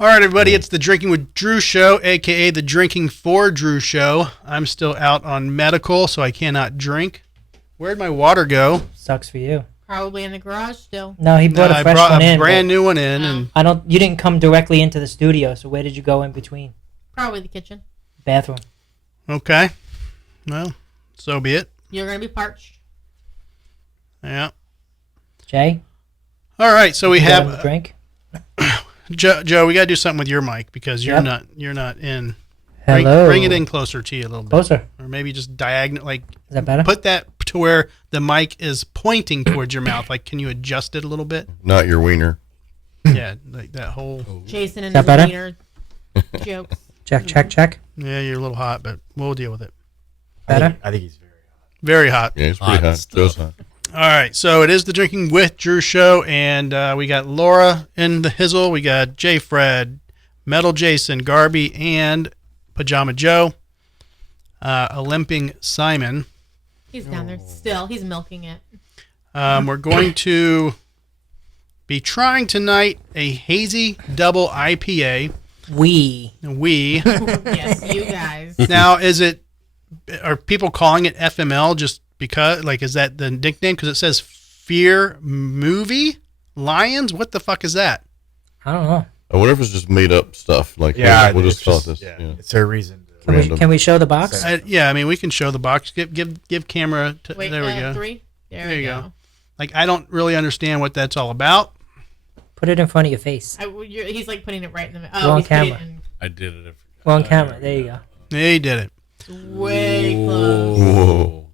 All right, everybody, it's the Drinking with Drew show, a.k.a. the Drinking for Drew show. I'm still out on medical, so I cannot drink. Where'd my water go? Sucks for you. Probably in the garage still. No, he brought a fresh I brought one a in. brand new one in. And You didn't come directly into the studio, so where did you go in between? Probably the kitchen. Bathroom. Okay. Well, so be it. You're going to be parched. Yeah. Jay? All right, so we You got him have a drink? Joe, we got to do something with your mic because you're Yep. not in. Hello. Bring it in closer to you a little bit. Closer. Or maybe just diagonal, like Is that better? put that to where the mic is pointing towards your mouth. Like, can you adjust it a little bit? Not your wiener. Yeah, like that whole. Jason and Is that his better? wiener jokes. Check. Yeah, you're a little hot, but we'll deal with it. Better? I think he's Very hot. Yeah, it's pretty Hot hot. stuff. Joe's hot. All right, so it is the Drinking with Drew show, and we got Laura in the hizzle. We got J. Fred, Metal Jason, Garby, and Pajama Joe. A limping Simon. He's down there still. He's milking it. We're going to be trying tonight a hazy double IPA. We. Yes, you guys. Now, are people calling it FML just because, like, is that the nickname? Because it says Fear Movie Lions? What the fuck is that? I don't know. I wonder if it's just made up stuff. Like, Yeah, hey, we'll just call it this. Yeah, Yeah. it's their reason. Random. Can we show the box? I mean, we can show the box. Give camera. Wait, there we go. 3? There you we go. go. Like, I don't really understand what that's all about. Put it in front of your face. He's like putting it right in the middle. Go on He's putting camera. it in I did it. Well, on camera. There you go. He did it. way close. Whoa.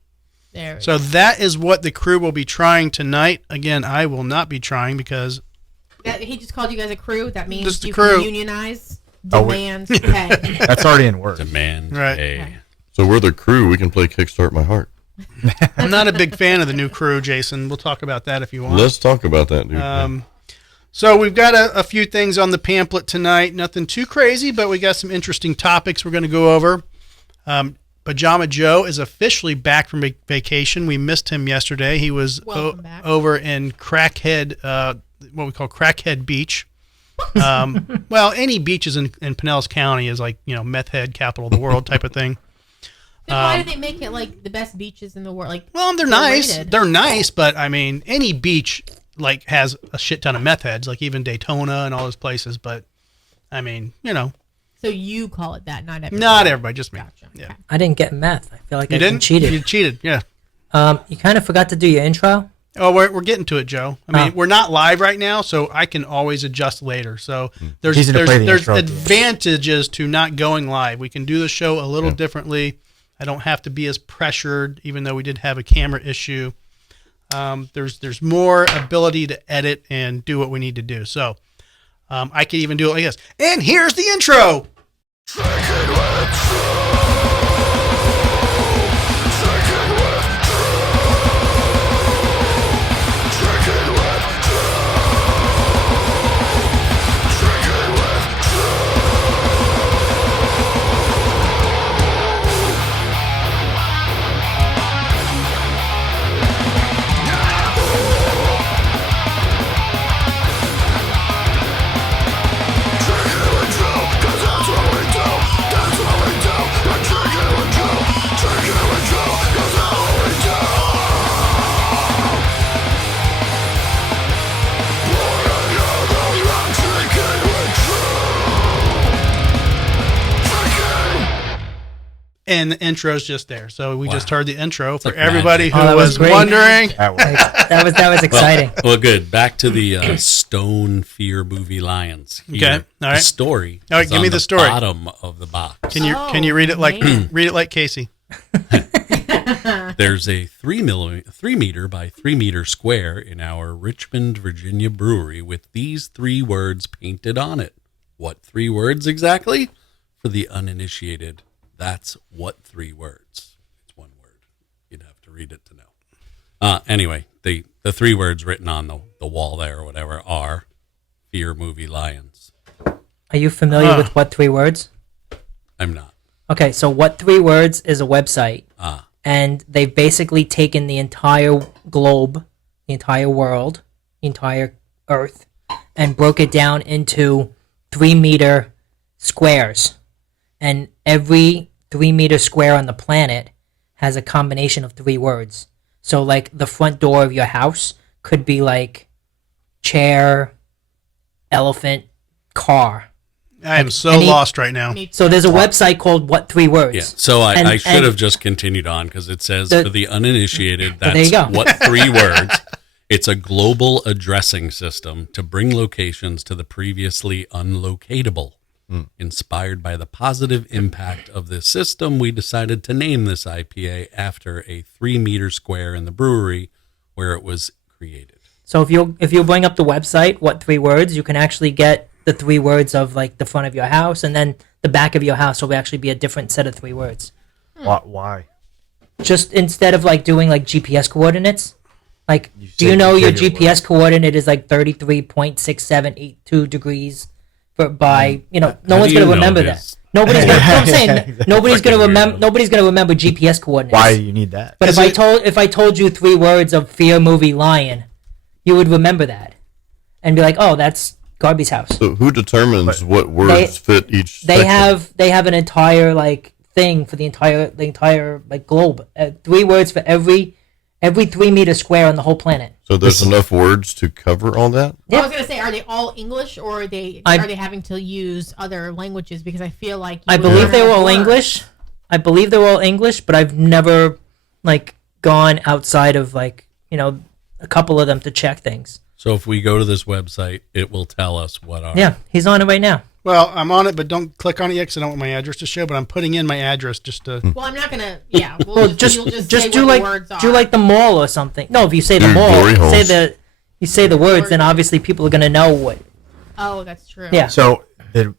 There we So that is what the crew will be trying tonight. Again, I will not be trying because go. He just called you guys a crew. That means Just the you crew. can unionize, Oh, wait. demand pay. That's already in work. Demand. Right. Hey. So we're the crew. We can play Kickstart My Heart. I'm not a big fan of the new crew, Jason. We'll talk about that if you want. Let's talk about that, dude. So we've got a few things on the pamphlet tonight. Nothing too crazy, but we got some interesting topics we're going to go over. Pajama Joe is officially back from vacation. We missed him yesterday. He was Welcome back. over in Crackhead, what we call Crackhead Beach. Well, any beaches in Pinellas County is like, meth head capital of the world type of thing. Then why do they make it like the best beaches in the world? Like, Well, they're nice. rated. They're nice, but I mean, any beach like has a shit ton of meth heads, like even Daytona and all those places. But I mean, So you call it that, not everybody. not everybody, just me. Gotcha. Yeah. Okay. I didn't get meth. I feel like You I've been didn't? cheated. You cheated, yeah. You kind of forgot to do your intro. Oh, we're getting to it, Joe. I mean, we're not live right now, so I can always adjust later. So there's Easy to play the there's intro, too. advantages to not going live. We can do the show a little differently. I don't have to be as pressured, even though we did have a camera issue. There's more ability to edit and do what we need to do. So I could even do it like this. And here's the intro. And the intro's just there. So we just heard the intro for like everybody magic. who Oh, that was was great. wondering. That was- That was exciting. Well, good. Back to the Stone Fear movie Lions. Here. Okay, all right. The story. All right, is give on me the story. Bottom of the box. Can you read it like man. read it like Casey? There's a 3 meter by 3 meter square in our Richmond, Virginia brewery with these 3 words painted on it. What 3 words exactly? For the uninitiated, that's what 3 words. It's 1 word. You'd have to read it to know. Anyway, the 3 words written on the wall there or whatever are Fear Movie Lions. Are you familiar with What 3 Words? I'm not. Okay, so What 3 Words is a website, Ah, and they've basically taken the entire globe, the entire world, the entire Earth, and broke it down into 3-meter squares, and every 3-meter square on the planet has a combination of 3 words. So, like, the front door of your house could be like chair, elephant, car. I am so any- lost right now. Me too. So there's a website called What 3 Words. Yeah. So I And- should and- have just continued on because it says The- for the uninitiated, Well, there that's you go. what 3 words. It's a global addressing system to bring locations to the previously unlocatable. Inspired by the positive impact of this system, we decided to name this IPA after a 3-meter square in the brewery where it was created. So if you bring up the website What 3 Words, you can actually get the 3 words of like the front of your house, and then the back of your house will actually be a different set of 3 words. Why? Just instead of like doing like GPS coordinates, like do said you know you your figured it GPS coordinate is like 33.6782 degrees by no How one's do you gonna know remember this? that. Nobody's gonna. I'm saying Exactly. nobody's gonna Fucking remember. weirdo. Nobody's gonna remember GPS coordinates. Why do you need that? But Is if I told you 3 words of Fear Movie Lion, you would remember that, and be like, oh, that's Garby's house. So who determines what words fit each? They section? have an entire like thing for the entire like globe. 3 words for every 3-meter square on the whole planet. So there's enough words to cover all that. I was gonna say, are they all English, or are they having to use other languages? Because I feel like I believe they were all English. I believe they were all English, but I've never like gone outside of like a couple of them to check things. So if we go to this website, it will tell us what are. Yeah, he's on it right now. Well, I'm on it, but don't click on it yet because I don't want my address to show. But I'm putting in my address just to. Well, I'm not gonna. Yeah. Well, You'll just say do what like the words are. do like the mall or something. No, if you say the Do mall, glory holes. you say the words, then obviously people are gonna know what. Oh, that's true. Yeah. So the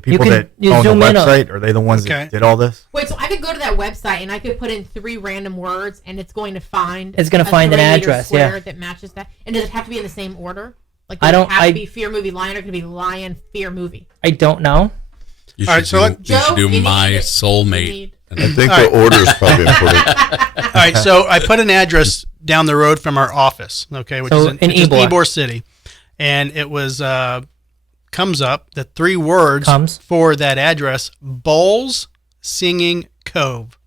people can- that you own the zoom in on- website, are they the ones Okay. that did all this? Wait, so I could go to that website and I could put in 3 random words, and it's going to find. It's gonna a find an 3-meter address, square yeah. that matches that. And does it have to be in the same order? Like, I does don't- it have I- to be Fear Movie Lion, or could it be Lion Fear Movie? I don't know. You All should right, so do, let- you should Joe, do you need My it. Soulmate. You need- I think All the right. order is probably important. All right, so I put an address down the road from our office, okay, which So is in which is Ybor. Ybor City, and it was comes up the 3 words Comes. for that address: Bowls Singing Cove.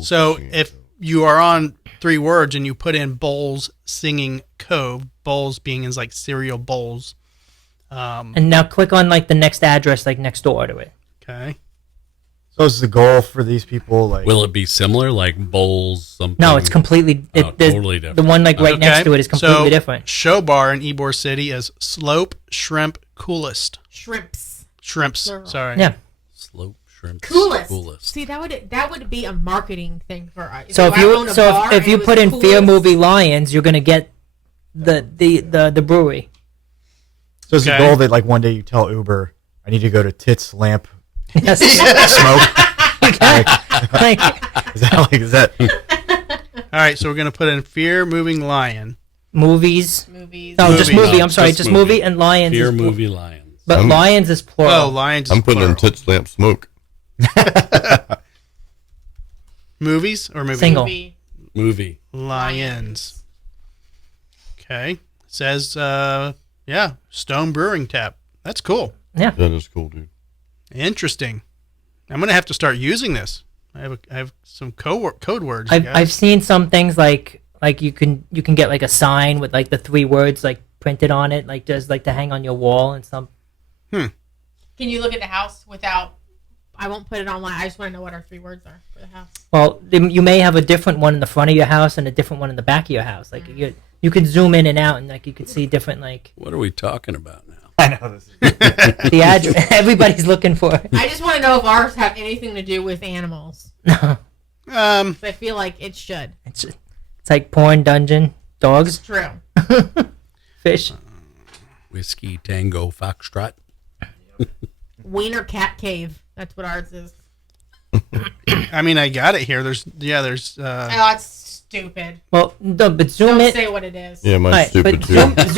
So if you are on 3 words and you put in Bowls Singing Cove, bowls being is like cereal bowls. And now click on like the next address, like next door to it. Okay. So is the goal for these people like? Will it be similar, like bowls, something? No, it's completely. Oh, totally different. The one like right next to it is completely so, different. Show bar in Ybor City is Slope Shrimp Coolest. Shrimps. Shrimps. Plural. Sorry. Yeah. Slope shrimp. Coolest. See, that would be a marketing thing for us. So if you put in Fear Movie Lions, you're gonna get the brewery. So is the Okay. goal that like one day you tell Uber, I need to go to Tits Lamp Yes. Smoke? Like, Is that? All right, so we're gonna put in Fear Moving Lion. movies. movies. No, just Movies. movie. I'm sorry, Just just movie. movie and lions. Fear is pl- Movie Lions. But lions is plural. Oh, lions. I'm is putting in plural. tits lamp smoke. Movies or movie? Single. Movie. Lions. Okay. It says Stone Brewing Tap. That's cool. Yeah. That is cool, dude. Interesting. I'm gonna have to start using this. I have some code words. I've guys. seen some things like you can get like a sign with like the 3 words like printed on it, like just like to hang on your wall and some. Can you look at the house without? I won't put it online. I just want to know what our 3 words are for the house. Well, you may have a different one in the front of your house and a different one in the back of your house. Like you could zoom in and out and like you could see different like What are we talking about now? I know this. the address. Everybody's looking for it. I just want to know if ours have anything to do with animals. No, 'Cause I feel like it should. it's like porn, dungeon, dogs, It's true. fish. Whiskey Tango Foxtrot. Wiener Cat Cave. That's what ours is. I mean, I got it here. There's Oh, that's stupid. Well, no, but zoom Don't in. say what it is. Yeah, mine's Alright, stupid but too.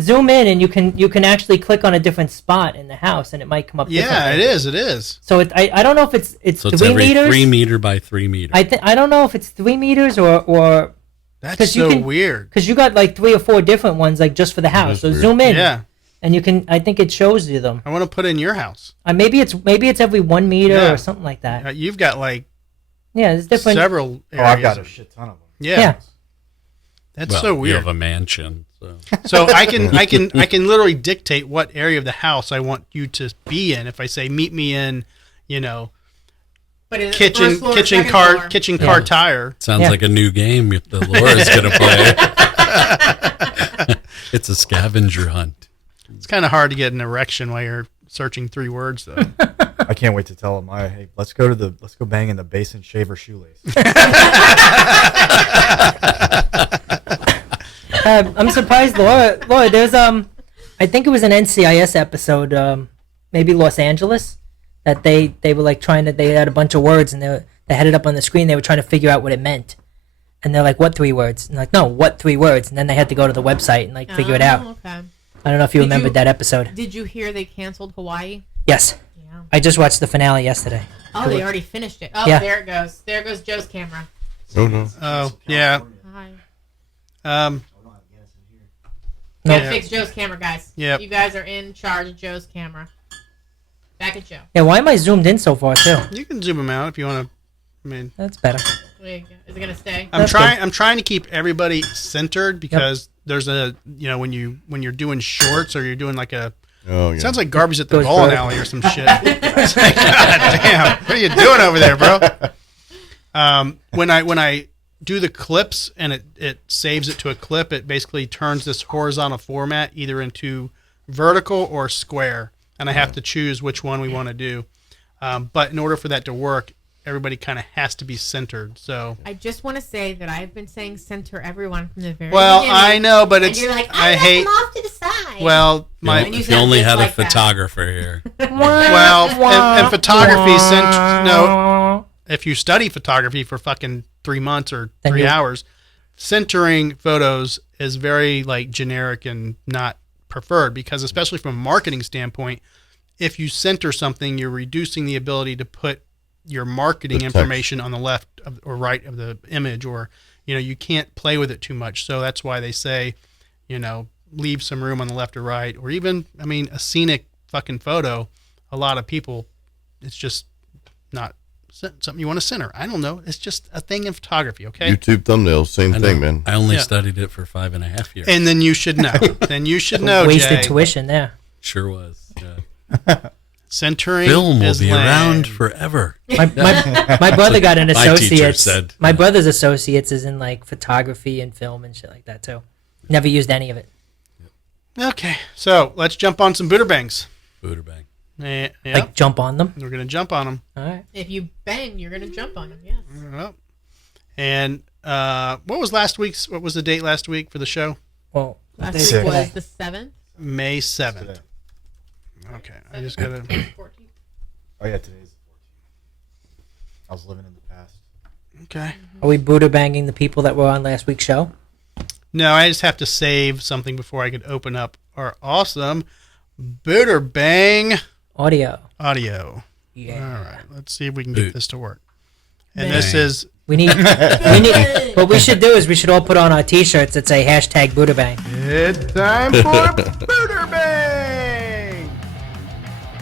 zoom in, and you can actually click on a different spot in the house, and it might come up. yeah, it differently. is. It is. So I don't know if it's So it's 3 every meters. 3 meter by 3 meter. I don't know if it's 3 meters or That's 'Cause you so can- weird. because you got like 3 or 4 different ones like just for the house. is So weird. zoom in. Yeah. and you can. I think it shows you them. I want to put in your house. Maybe it's every 1 meter Yeah. or something like that. You've got like Yeah, there's different. several Oh, areas. I've got a shit ton of them. Yeah. Yeah. That's Well, so You weird. have a mansion, so So I can literally dictate what area of the house I want you to be in. If I say meet me in, But is it kitchen first floor or kitchen second car floor? kitchen car tire. sounds Yeah. like a new game that Laura's going to play. It's a scavenger hunt. It's kind of hard to get an erection while you're searching 3 words though. I can't wait to tell them. Hey, let's go bang in the basin shaver shoelace. I'm surprised, Laura. Laura, there's I think it was an NCIS episode, maybe Los Angeles, that they were like they had a bunch of words and they had it up on the screen. They were trying to figure out what it meant, and they're like, "What 3 words?" And like, "No, what 3 words?" And then they had to go to the website and like figure it out. Okay. I don't know if you Did remembered you- that episode. Did you hear they canceled Hawaii? Yes, Yeah. I just watched the finale yesterday. Oh, they already finished it. Oh, Yeah. there it goes. There goes Joe's camera. Oh no. Oh yeah. Hi. No. Gotta fix Joe's camera, guys. Yep. You guys are in charge of Joe's camera. Back at Joe. Yeah, why am I zoomed in so far too? You can zoom them out if you want to. I mean, That's better. There you go. Is it gonna stay? I'm That's trying. I'm trying to keep everybody centered because there's a when you're doing shorts or you're doing like a Oh yeah. sounds like garbage at the Goes bowling vertical. alley or some shit. It's like, God damn, what are you doing over there, bro? When I do the clips and it saves it to a clip, it basically turns this horizontal format either into vertical or square, and I have to choose which one we want to do. But in order for that to work, everybody kind of has to be centered. So, I just want to say that I've been saying center everyone from the very well, beginning. I know, but And it's you're like, I left hate. them off to the side. Well, And If you you sound only just had like a that. photographer here. and photography if you study photography for fucking 3 months or Then 3 you- hours, centering photos is very like generic and not preferred because especially from a marketing standpoint, if you center something, you're reducing the ability to put your marketing The text. information on the left or right of the image, or you can't play with it too much. So that's why they say, leave some room on the left or right, or even, I mean, a scenic fucking photo. A lot of people, it's just not something you want to center. I don't know. It's just a thing in photography. Okay. YouTube thumbnails, same I thing, know. man. I only Yeah. studied it for 5.5 years. And then you should know. Wasted Jay. tuition there. Sure was. Yeah. Centering Film will is be lame. around forever. My brother got an My teacher associate's. said. My brother's associates is in like photography and film and shit like that too. Never used any of it. Okay, so let's jump on some booter bangs. Booter bang. Yep. Like jump on them. We're gonna jump on them. All right. If you bang, you're gonna jump on them. Yes. And what was last week's? What was the date last week for the show? Well, Last they- week was today. the 7th. May 7th. Okay, I just gotta. 14th. Oh yeah, today's the 14th. I was living in the past. Okay. Are we Buddha banging the people that were on last week's show? No, I just have to save something before I could open up our awesome booter bang Audio. audio. Yeah. All right, let's see if we can Boot. get this to work. And Bang. this is We need. What we should do is we should all put on our T-shirts that say hashtag Buddha bang. it's time for booter bang.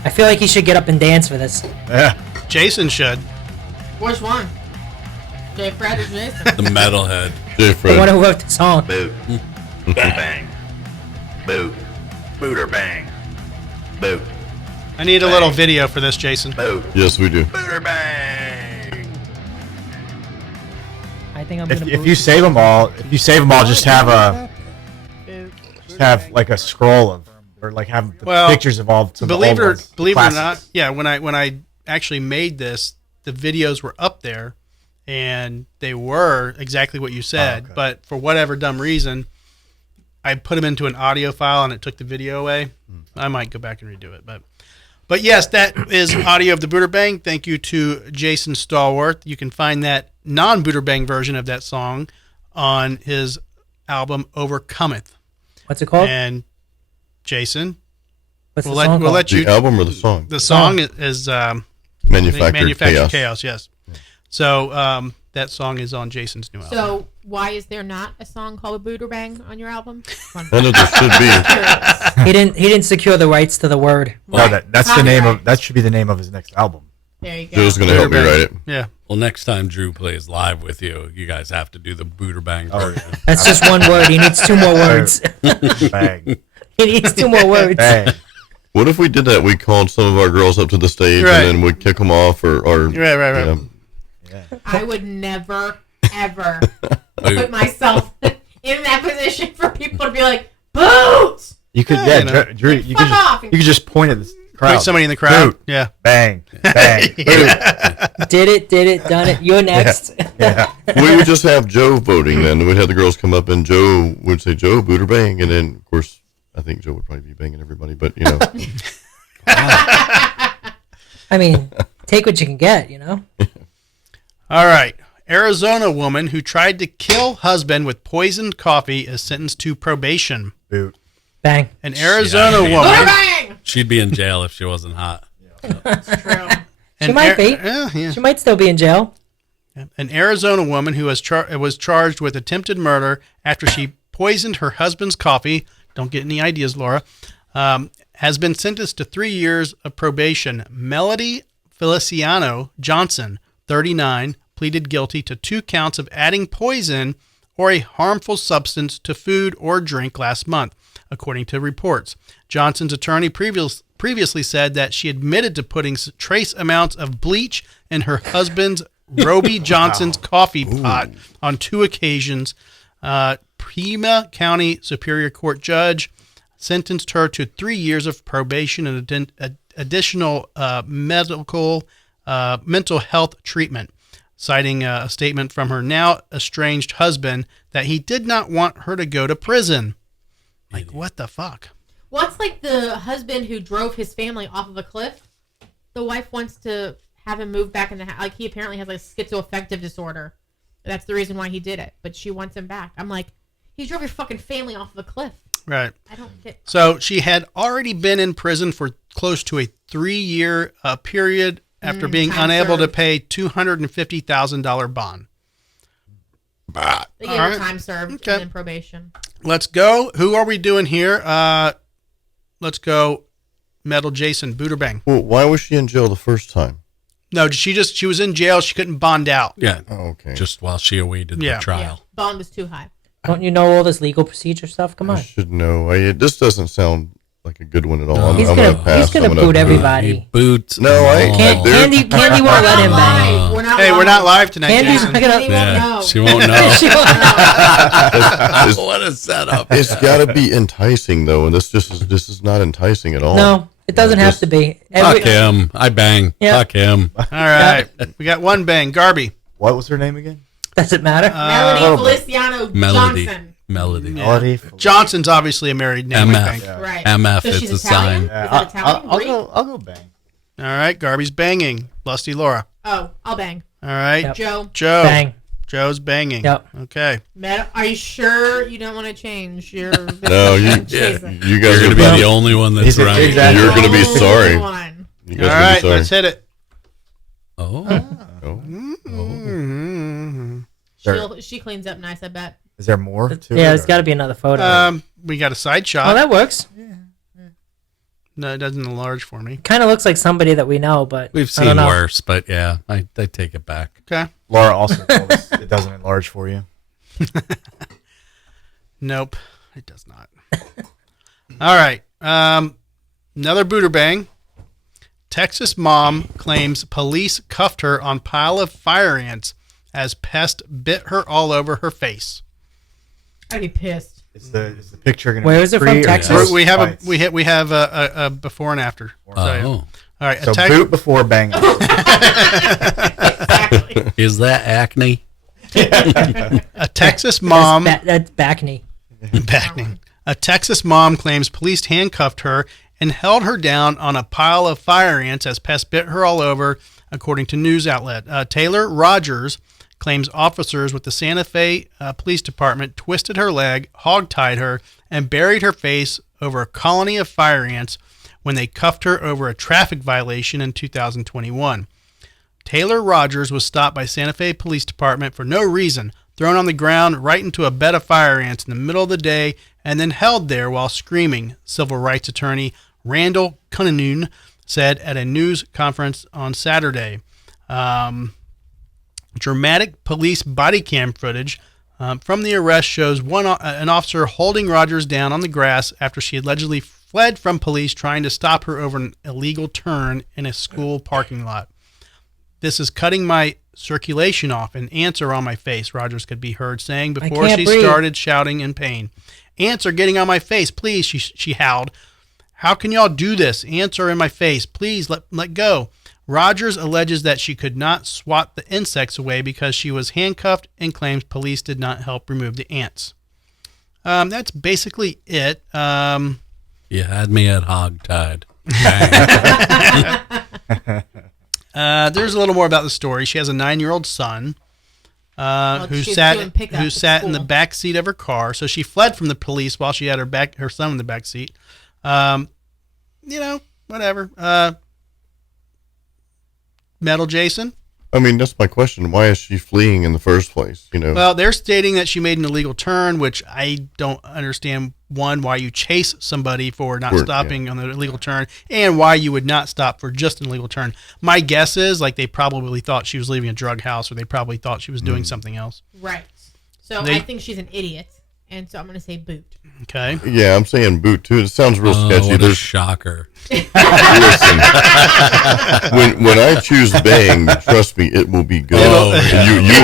I feel like he should get up and dance for this. Yeah. Jason should. Which one? Jay Fred or Jason? The metalhead. Jay The Fred. one who wrote the song. Boot. Bang. Boot. Booter bang. Boot. I need a little video for this, Jason. Boot. Yes, we do. Booter bang. I think I'm If, gonna. if boot. you save them all, just have like a scroll of, or like have the Well, pictures of all some of the Believe old it, ones, believe it or not, classics. yeah. When I actually made this, the videos were up there, and they were exactly what you said. okay. But for whatever dumb reason, I put them into an audio file and it took the video away. I might go back and redo it, but yes, that is audio of the Booter Bang. Thank you to Jason Stallworth. You can find that non-Booter Bang version of that song on his album Overcometh. What's it called? And Jason, What's we'll the song let called? you. The album or the song? The song is I think Manufactured Manufactured Chaos. Chaos. Yes. So that song is on Jason's new album. So why is there not a song called "Booter Bang" on your album? Fun. I know there should be. Curious. He didn't secure the rights to the word. No, that's the name of Copyright. that should be the name of his next album. There you go. Joe's going to help me write it. Yeah. Well, next time Drew plays live with you, you guys have to do the Booter Bang version. That's just one word. He needs two more words. Bang. He needs two more words. Bang. What if we did that? We called some of our girls up to the stage Right. and then we'd kick them off or Right. you know, I would never, ever put myself in that position for people to be like, "Boot!" You could, Yeah, you know. Drew, you Fuck could off. just just point at the crowd. Point somebody in the crowd. Boot. Yeah. Bang. Bang. Boot. Did it, done it. You're next. Yeah. we would just have Joe voting then. We'd have the girls come up and Joe would say, Joe, boot or bang. And then, of course, I think Joe would probably be banging everybody. But, you know, I mean, take what you can get, you know? All right. Arizona woman who tried to kill husband with poisoned coffee is sentenced to probation. Boot. Bang. An Arizona Yeah. Booter woman. Bang. She'd be in jail if she wasn't hot. True. She might be. Yeah. She might still be in jail. An Arizona woman who was charged with attempted murder after she poisoned her husband's coffee. Don't get any ideas, Laura. Has been sentenced to 3 years of probation. Melody Feliciano Johnson, 39, pleaded guilty to 2 counts of adding poison or a harmful substance to food or drink last month, according to reports. Johnson's attorney previously said that she admitted to putting trace amounts of bleach in her husband's Roby Johnson's coffee pot on 2 occasions. Pima County Superior Court judge sentenced her to 3 years of probation and additional mental health treatment, citing a statement from her now estranged husband that he did not want her to go to prison. Like, what the fuck? What's like the husband who drove his family off of a cliff? The wife wants to have him move back in the house. Like, he apparently has like schizoaffective disorder. That's the reason why he did it. But she wants him back. I'm like, he drove your fucking family off of a cliff. Right. I don't get. So she had already been in prison for close to a 3-year period after being time unable to served. pay $250,000 bond. They gave All her right. time served Okay. and then probation. Let's go. Who are we doing here? Let's go. Metal Jason Booter Bang. well, why was she in jail the first time? No, she was in jail. She couldn't bond out. Yeah. Oh, okay. Just while she awaited Yeah. the trial. Bond was too high. Don't you know all this legal procedure stuff? Come I on. should know. This doesn't sound like a good one at all. No. He's I'm gonna pass. boot I'm gonna- everybody. He boots. No, I ain't. Can't, Dude. Candy won't let him bang. Live. We're not Hey, live. we're not live tonight, Candy's Jason. not gonna. Candy won't Yeah, know. she won't know. She won't- What a setup. It's got to be enticing, though, and this is not enticing at all. No, it doesn't have to be. Fuck him. I bang. Yeah. Fuck him. All right. We got one bang. Garby. What was her name again? Doesn't matter. Melody Feliciano Melody. Johnson. Melody. Melody. Johnson's obviously a married name. I MF. think. Yeah. Right. MF, So it's she's a Italian? sign. Is that Italian? I'll Greek? go bang. All right. Garby's banging. Lusty Laura. Oh, I'll bang. All right. Yep. Joe. Joe. Bang. Joe's banging. Yep. Okay. Are you sure you don't want to change your? No, you Jason. guys You're are going to be the only one that's He's a- right. exactly. You're gonna be Only sorry. one. You All guys right. are Let's hit it. Oh. Oh. She cleans up nice, I bet. Is there more to it? Yeah, there's or- got to be another photo. We got a side Oh, shot. that works. No, it doesn't enlarge for me. Kind of looks like somebody that we know, but We've I don't seen know. worse, but yeah, I take it back. Okay. Laura also told us it doesn't enlarge for you. Nope, it does not. All right. Another booter bang. Texas mom claims police cuffed her on pile of fire ants as pest bit her all over her face. I'd be pissed. Is the picture going to Where be is it from, pre or Texas? post We have bites? we have a before and after. So, yeah. Oh. All right. So boot before bang. Exactly. Is that acne? a Texas mom. That's Backney. Backing. A Texas mom claims police handcuffed her and held her down on a pile of fire ants as pests bit her all over, according to news outlet. Taylor Rogers claims officers with the Santa Fe Police Department twisted her leg, hogtied her, and buried her face over a colony of fire ants when they cuffed her over a traffic violation in 2021. Taylor Rogers was stopped by Santa Fe Police Department for no reason, thrown on the ground right into a bed of fire ants in the middle of the day, and then held there while screaming, civil rights attorney Randall Cunningham said at a news conference on Saturday. Dramatic police body cam footage from the arrest shows an officer holding Rogers down on the grass after she allegedly fled from police trying to stop her over an illegal turn in a school parking lot. This is cutting my circulation off and ants are on my face, Rogers could be heard saying before she started shouting in pain. Ants are getting on my face, please, she howled. How can y'all do this? Ants are in my face. Please let go. Rogers alleges that she could not swat the insects away because she was handcuffed and claims police did not help remove the ants. That's basically it. You had me at hogtied. There's a little more about the story. She has a 9-year-old son who sat in the back seat of her car. So she fled from the police while she had her son in the back seat. Whatever. Metal Jason? I mean, that's my question. Why is she fleeing in the first place? Well, they're stating that she made an illegal turn, which I don't understand, one, why you chase somebody for not stopping on the illegal turn, and why you would not stop for just an illegal turn. My guess is, they probably thought she was leaving a drug house, or they probably thought she was doing something else. Right. So I think she's an idiot, and so I'm going to say boot. Okay. Yeah, I'm saying boot, too. It sounds real sketchy. What a shocker. Listen, when I choose bang, trust me, it will be good. And you'll be.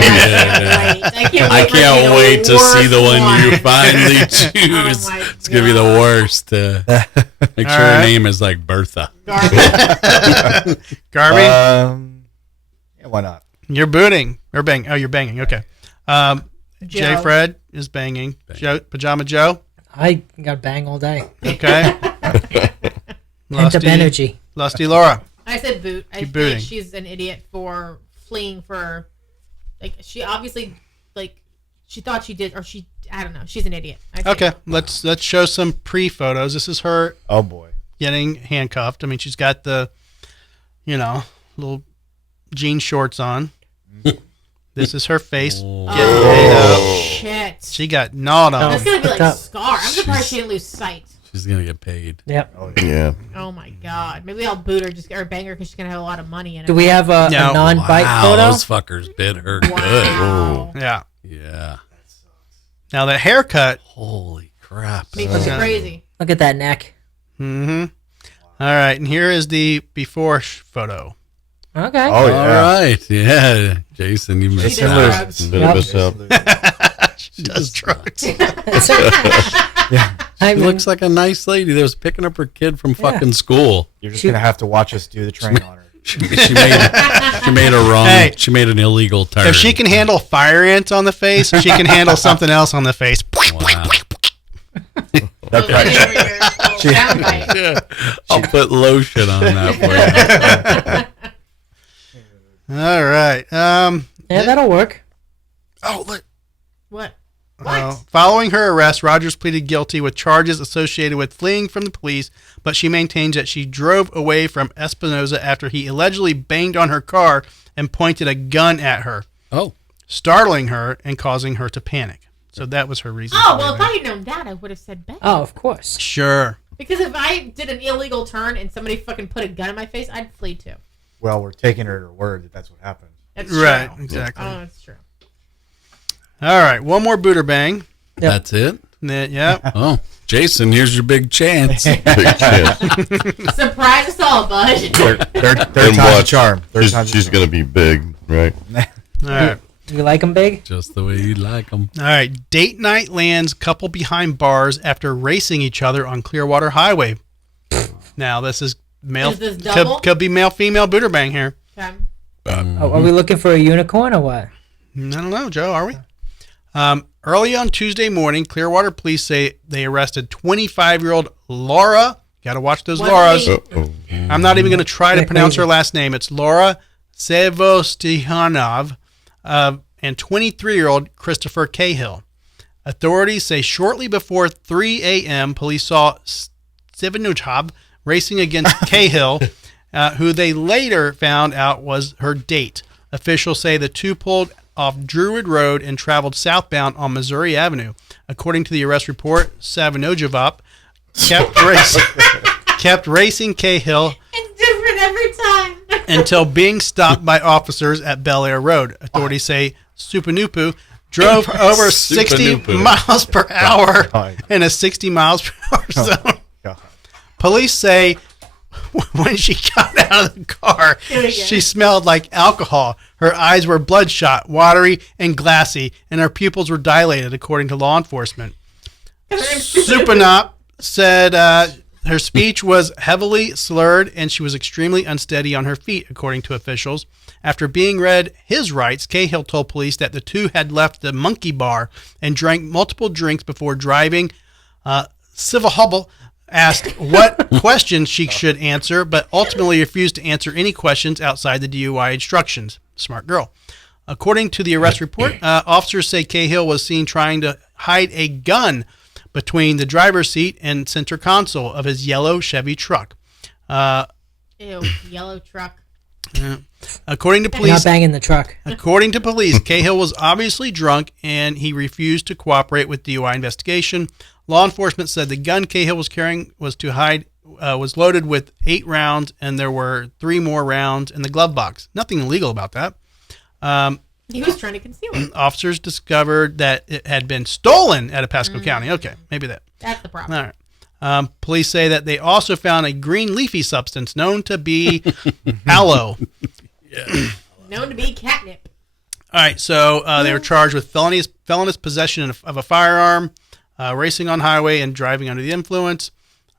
I can't wait to see the one you finally choose. It's going to be the worst. Make sure her name is like Bertha. Garby? Yeah, why not? You're booting. Or bang. Oh, you're banging. Okay. J. Fred is banging. Pajama Joe? I got bang all day. Okay. Pent up energy. Lusty Laura. I said boot. I think she's an idiot for fleeing for, she obviously, she thought she did, or I don't know. She's an idiot. Okay, let's show some pre-photos. This is her. Oh boy. Getting handcuffed. I mean, she's got the, little jean shorts on. This is her face. Oh, shit. She got gnawed on. That's going to be like a scar. I'm surprised she didn't lose sight. She's going to get paid. Yep. Oh, yeah. Oh, my God. Maybe I'll boot her or bang her because she's going to have a lot of money in it. Do we have a non-bite photo? Those fuckers bit her good. Wow. Yeah. Yeah. Now, the haircut. Holy crap. Makes it crazy. Look at that neck. Mm-hmm. All right, and here is the before photo. Okay. Oh, yeah. All right. Yeah. Jason, you missed out. She does drugs. Yeah. She looks like a nice lady that was picking up her kid from fucking school. You're just going to have to watch us do the train on her. She made a wrong. Hey. She made an illegal turn. If she can handle fire ants on the face, she can handle something else on the face. Wow. That's right. Yeah. I'll put lotion on that for you. All right. Yeah, that'll work. Oh, look. What? Following her arrest, Rogers pleaded guilty with charges associated with fleeing from the police, but she maintains that she drove away from Espinoza after he allegedly banged on her car and pointed a gun at her, startling her and causing her to panic. So that was her reason. Oh, well, if I had known that, I would have said bang. Oh, of course. Sure. Because if I did an illegal turn and somebody fucking put a gun in my face, I'd flee too. Well, we're taking her at her word that that's what happened. That's Right, true. exactly. Oh, that's true. All right, one more booter bang. That's it? Yeah. Oh, Jason, here's your big chance. Big chance. Surprise us all, bud. Third And time's a watch. charm. She's going to be big, right? All right. Do you like them big? Just the way you like them. All right. Date night lands couple behind bars after racing each other on Clearwater Highway. Now, this is male. Is this double? Could be male-female booter bang here. Okay. Are we looking for a unicorn or what? I don't know, Joe. Are we? Early on Tuesday morning, Clearwater police say they arrested 25-year-old Laura. Got to watch those Lauras. Uh-oh. I'm not even going to try to Yeah, pronounce crazy. her last name. It's Laura Sevostihanov and 23-year-old Christopher Cahill. Authorities say shortly before 3 a.m., police saw Stevanuchab racing against Cahill who they later found out was her date. Officials say the two pulled off Druid Road and traveled southbound on Missouri Avenue. According to the arrest report, Savinojevop kept racing Cahill It's different every time. until being stopped by officers at Bel Air Road. Authorities say Supanupu drove over 60 Supanupu. miles per hour God. in a 60 miles per hour zone. God. Police say when she got out of the car, Here we go. she smelled like alcohol. Her eyes were bloodshot, watery, and glassy, and her pupils were dilated, according to law enforcement. Supanop said her speech was heavily slurred and she was extremely unsteady on her feet, according to officials. After being read his rights, Cahill told police that the two had left the monkey bar and drank multiple drinks before driving. Civil Hubble asked what questions she should answer, but ultimately refused to answer any questions outside the DUI instructions. Smart girl. According to the arrest report, officers say Cahill was seen trying to hide a gun between the driver's seat and center console of his yellow Chevy truck. Ew, yellow truck. According to Not police, banging the truck. Cahill was obviously drunk and he refused to cooperate with DUI investigation. Law enforcement said the gun Cahill was carrying was to hide was loaded with 8 rounds, and there were 3 more rounds in the glove box. Nothing illegal about that. He was trying to conceal it. Officers discovered that it had been stolen out of Pasco County. Okay, maybe that. That's the problem. All right. Police say that they also found a green leafy substance known to be aloe. Known to be catnip. All right, so they were charged with felonious possession of a firearm, racing on highway, and driving under the influence.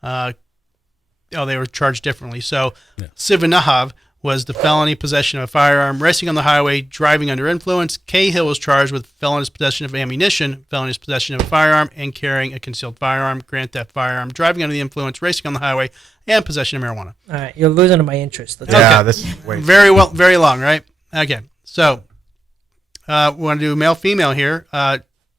They were charged differently. So Sivanahav was the felony possession of a firearm, racing on the highway, driving under influence. Cahill was charged with felonious possession of ammunition, felonious possession of a firearm, and carrying a concealed firearm, grand theft firearm, driving under the influence, racing on the highway, and possession of marijuana. All right, you're losing my interest. That's Yeah, Okay. this is way. Very long, right? Okay, so we want to do male, female here.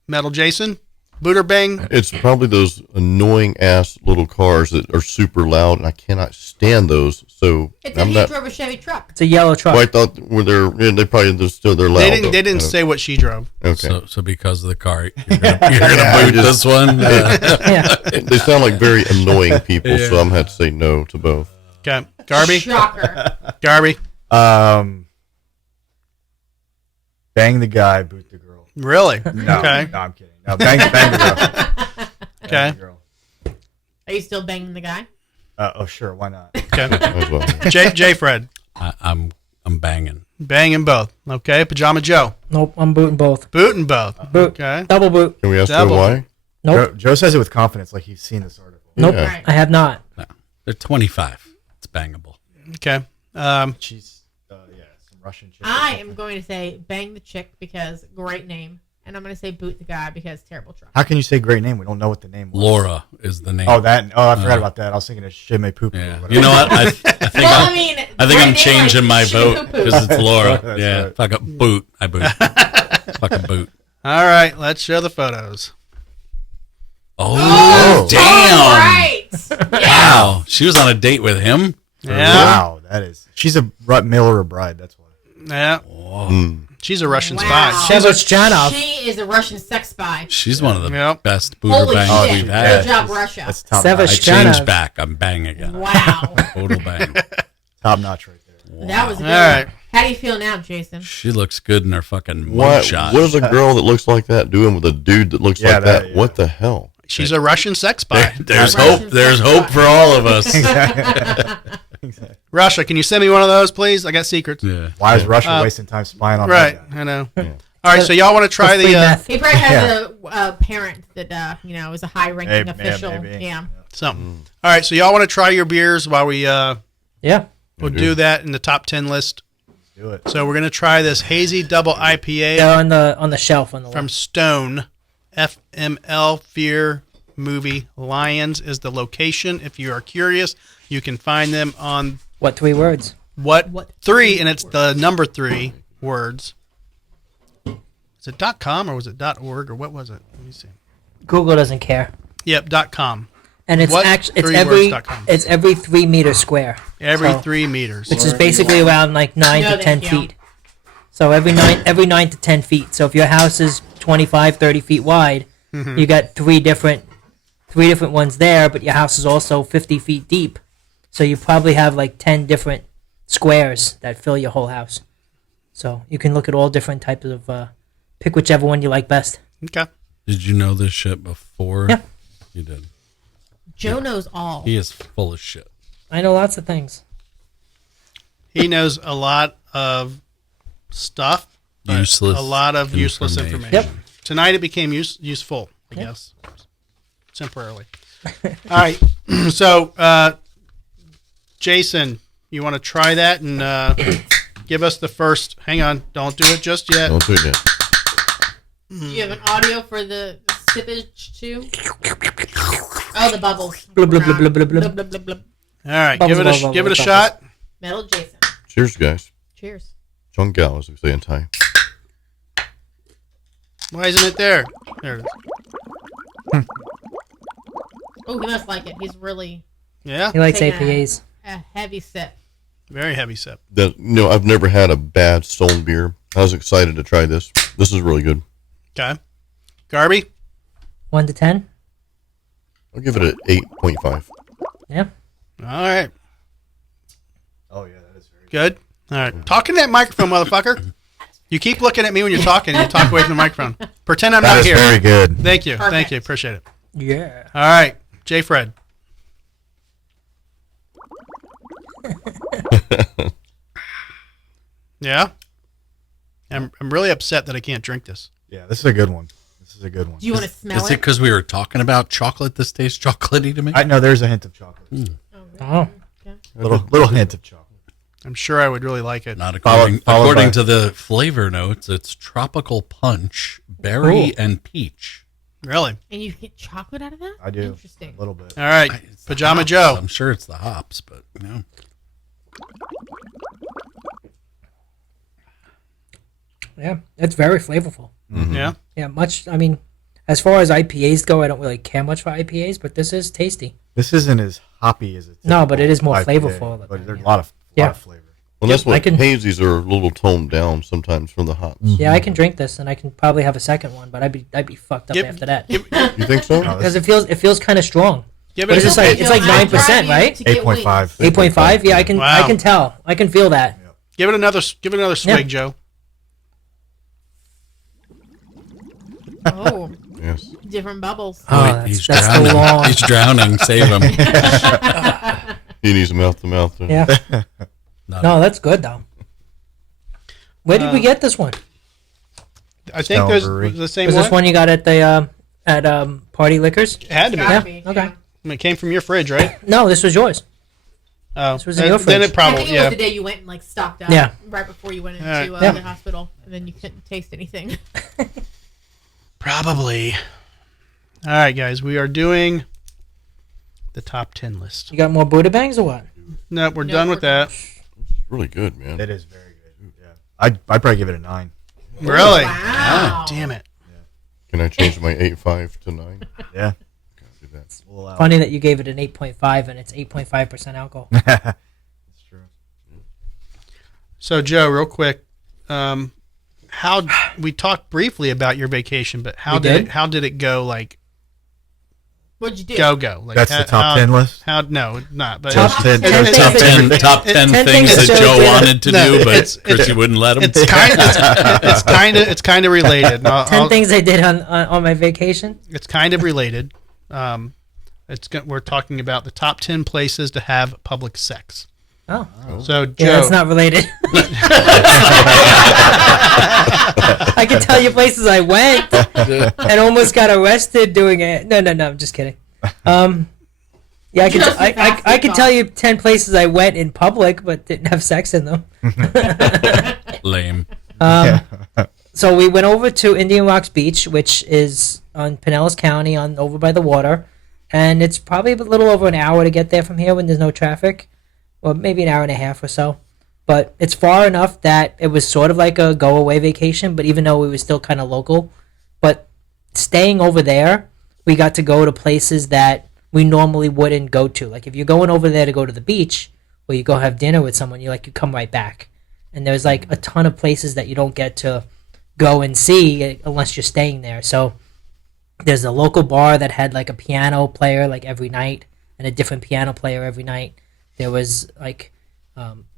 Metal Jason, Booter Bang. It's probably those annoying ass little cars that are super loud, and I cannot stand those. So It's a I'm he not. drove a Chevy truck. It's a yellow truck. Well, I thought they probably they're loud. They didn't. though. They didn't say what she drove. Okay. So because of the car, you're gonna boot this one. Yeah. They sound like very annoying people, so I'm had to say no to both. Okay, Garby. Shocker. Garby. Bang the guy, boot the girl. Really? No, Okay. no, I'm kidding. No, bang the girl. Okay. Bang the girl. Are you still banging the guy? Oh, sure. Why not? Okay. Might as well. J. Fred. I'm banging. Banging both. Okay. Pajama Joe. Nope, I'm booting both. Booting both. Boot. Okay. Double boot. Can we ask Double. her why? Nope. Joe says it with confidence, like he's seen this article. Nope. Yeah. Right. I have not. No, they're 25. It's bangable. Okay. She's, some Russian chick. or I something. am going to say bang the chick because great name. And I'm going to say boot the guy because terrible truck. How can you say great name? We don't know what the name was. Laura is the name. Oh, that. Oh, I forgot about that. I was thinking of Shimei Poopoo. Yeah. or whatever. You know what? I think Well, I'm, I mean, I think great I'm name, changing like my Shoo vote Poo. because it's Laura. That's Yeah. right. Fuck up. Boot. I boot. Fucking boot. All right. Let's show the photos. Oh, damn. All right. Wow. She was on a date with him? Yeah. Wow, that is. She's a Miller bride. That's why. Yeah. She's a Russian Wow. spy. Shevchenko. She is a Russian sex spy. She's one of the Yep. best booter Holy bangs shit. we've Good had. job, Russia. That's top Savage notch. I changed Shut up. back. I'm bang again. Wow. Total bang. Top notch right there. That was a All good right. one. How do you feel now, Jason? She looks good in her fucking What mugshot. is a girl that looks like that doing with a dude that looks Yeah, like that? yeah. What the hell? She's a Russian sex spy. There's Russian hope. There's sex hope spy. for all of us. Exactly. Russia, can you send me one of those, please? I got secrets. Yeah. Why is Russia wasting time spying on Right. that guy? I know. All right. So y'all want to try Free the meth. He probably has a parent that is a high-ranking official. maybe. Yeah. something? All right. So y'all want to try your beers while we Yeah. we'll do that in the top 10 list. Do it. So we're gonna try this hazy double IPA They're on the shelf on the from left. Stone. FML Fear Movie Lions is the location. If you are curious, you can find them on What 3 words? what three, and it's the number 3 words. Is it .com or was it .org or what was it? Let me see. Google doesn't care. Yep, .com. And it's What? actually Threewords.com. it's every 3 meter square, Every So- 3 meters. which is basically around like 9 No, to they 10 don't. feet. So every 9 to 10 feet. So if your house is 25, 30 feet wide, you got three different ones there, but your house is also 50 feet deep. So you probably have like 10 different squares that fill your whole house. So you can look at all different types of pick whichever one you like best. Okay. Did you know this shit before? Yeah. You did. Joe knows all. He is full of shit. I know lots of things. He knows a lot of stuff. but Useless. A lot of useless information. Yep. Tonight it became useful, I guess, temporarily. All right. So, Jason, you want to try that and give us the first? Hang on. Don't do it just yet. Don't do it yet. Do you have an audio for the sippage too? Oh, the bubbles. Blub, blub, blub, blub, blub, blub. Blub, blub, blub. All right. Bubbles, Give it a bubbles, give it a bubbles. shot. Metal Jason. Cheers, guys. Cheers. John Gal, as we say in Thai. Why isn't it there? There it is. Oh, he must like it. He's really Yeah. He likes Take a- APAs. a heavy sip. Very heavy sip. That I've never had a bad Stone beer. I was excited to try this. This is really good. Okay. Garby. 1 to 10. I'll give it an 8.5. Yeah. All right. Oh yeah, that is very. Good. All right. Talk in that microphone, motherfucker. You keep looking at me when you're talking. And you talk away from the microphone. Pretend I'm That not is here. very good. Thank you. Thank Perfect. you. Appreciate it. Yeah. All right. J. Fred. Yeah. I'm really upset that I can't drink this. Yeah, this is a good one. This is a good one. Do you want to smell Is it because we were talking about chocolate? This tastes chocolatey to me. I know there's a hint of chocolate. Oh. Little hint of chocolate. I'm sure I would really like it. Not according Followed according by- to the flavor notes. It's tropical punch, berry, Ooh. and peach. Really? And you get chocolate out of that? I do. Interesting. A little bit. All right. It's the Pajama hops. Joe. I'm sure it's the hops, but Yeah. It's very flavorful. Yeah. Yeah, much. I mean, as far as IPAs go, I don't really care much for IPAs, but this is tasty. This isn't as hoppy as it. No, but it is more flavorful. But there's a Yeah. lot of Yeah. flavor. Well, that's I what can- hazies are a little toned down sometimes from the hops. Yeah, I can drink this, and I can probably have a second one, but I'd be fucked up Yep. after that Give, You think so? No, because it feels kind of strong. give What it is a this like? It's like 9%, right? 8.5. 8.5. Yeah, I can Wow. tell. I can feel that. give it another swig, Yeah. Joe. Oh, Yes. different bubbles. Oh, wait, that's- he's that's the drowning. long- He's drowning. Save him. He needs a mouth to mouth. Yeah. Not No, that's good though. Where did we get this one? I think Stone there's Brewery. the same Was one. this one you got at the Party Liquors? It had to be. Gotta Yeah, be, okay. I mean, it came from your fridge, right? No, this was yours. Oh, This was in your then fridge. it I probably think it yeah. was the day you went and like stocked up. Yeah. Right before you went into Alright. Yeah. the hospital, and then you couldn't taste anything. Probably. All right, guys, we are doing the top 10 list. You got more Buddha bangs or what? No, we're No, done we're with that. It's really good, man. It is very good. Yeah. I'd probably give it a 9. Really? Wow. Damn it. Can I change my 8.5 to 9? Yeah. Do that. It's a little out. Funny that you gave it an 8.5 and it's 8.5% alcohol. It's true. So, Joe, real quick, how we talked briefly about your vacation, but how We did did? it, how did it go? Like What'd you do? go? Like That's the top how, 10 list? How no, not. But Top it's, 10 10 it's, top things it's, 10, top 10 10 things things that that Joe Joe did. wanted to No, do, but it's- Chrissy wouldn't let him. it's kind of related. And 10 things I did on my vacation. It's kind of related. We're talking about the top 10 places to have public sex. Oh, So, Joe, yeah, that's not related. I can tell you places I went and almost got arrested doing it. No, I'm just kidding. Yeah, I can. Just I fast can tell you 10 places I went in public, but didn't have sex in them. Lame. So we went over to Indian Rocks Beach, which is on Pinellas County, on over by the water, and it's probably a little over an hour to get there from here when there's no traffic, or maybe an hour and a half or so. But it's far enough that it was sort of like a go-away vacation, but even though we were still kind of local. But staying over there, we got to go to places that we normally wouldn't go to. Like if you're going over there to go to the beach or you go have dinner with someone, you come right back. And there's like a ton of places that you don't get to go and see unless you're staying there. So there's a local bar that had like a piano player like every night and a different piano player every night. There was like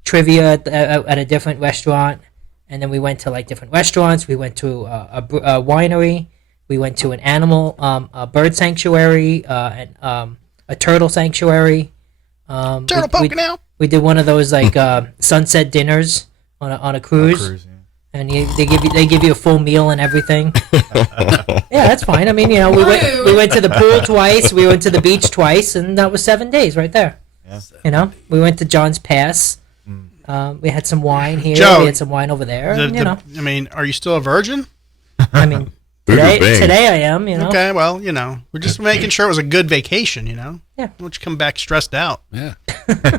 trivia at a different restaurant, and then we went to like different restaurants. We went to a winery. We went to an animal, a bird sanctuary, and a turtle sanctuary. Turtle poking out. We did one of those like sunset dinners on a cruise. And they give you a full meal and everything. Yeah, that's fine. I mean, we went to the pool twice, we went to the beach twice, and that was 7 days right there. Yeah. We went to John's Pass. We had some wine here. Joe, we had some wine over there. I mean, are you still a virgin? I mean, Booter bang. today I am. Okay, well, we're just making sure it was a good vacation. Yeah. Don't you come back stressed out, Yeah.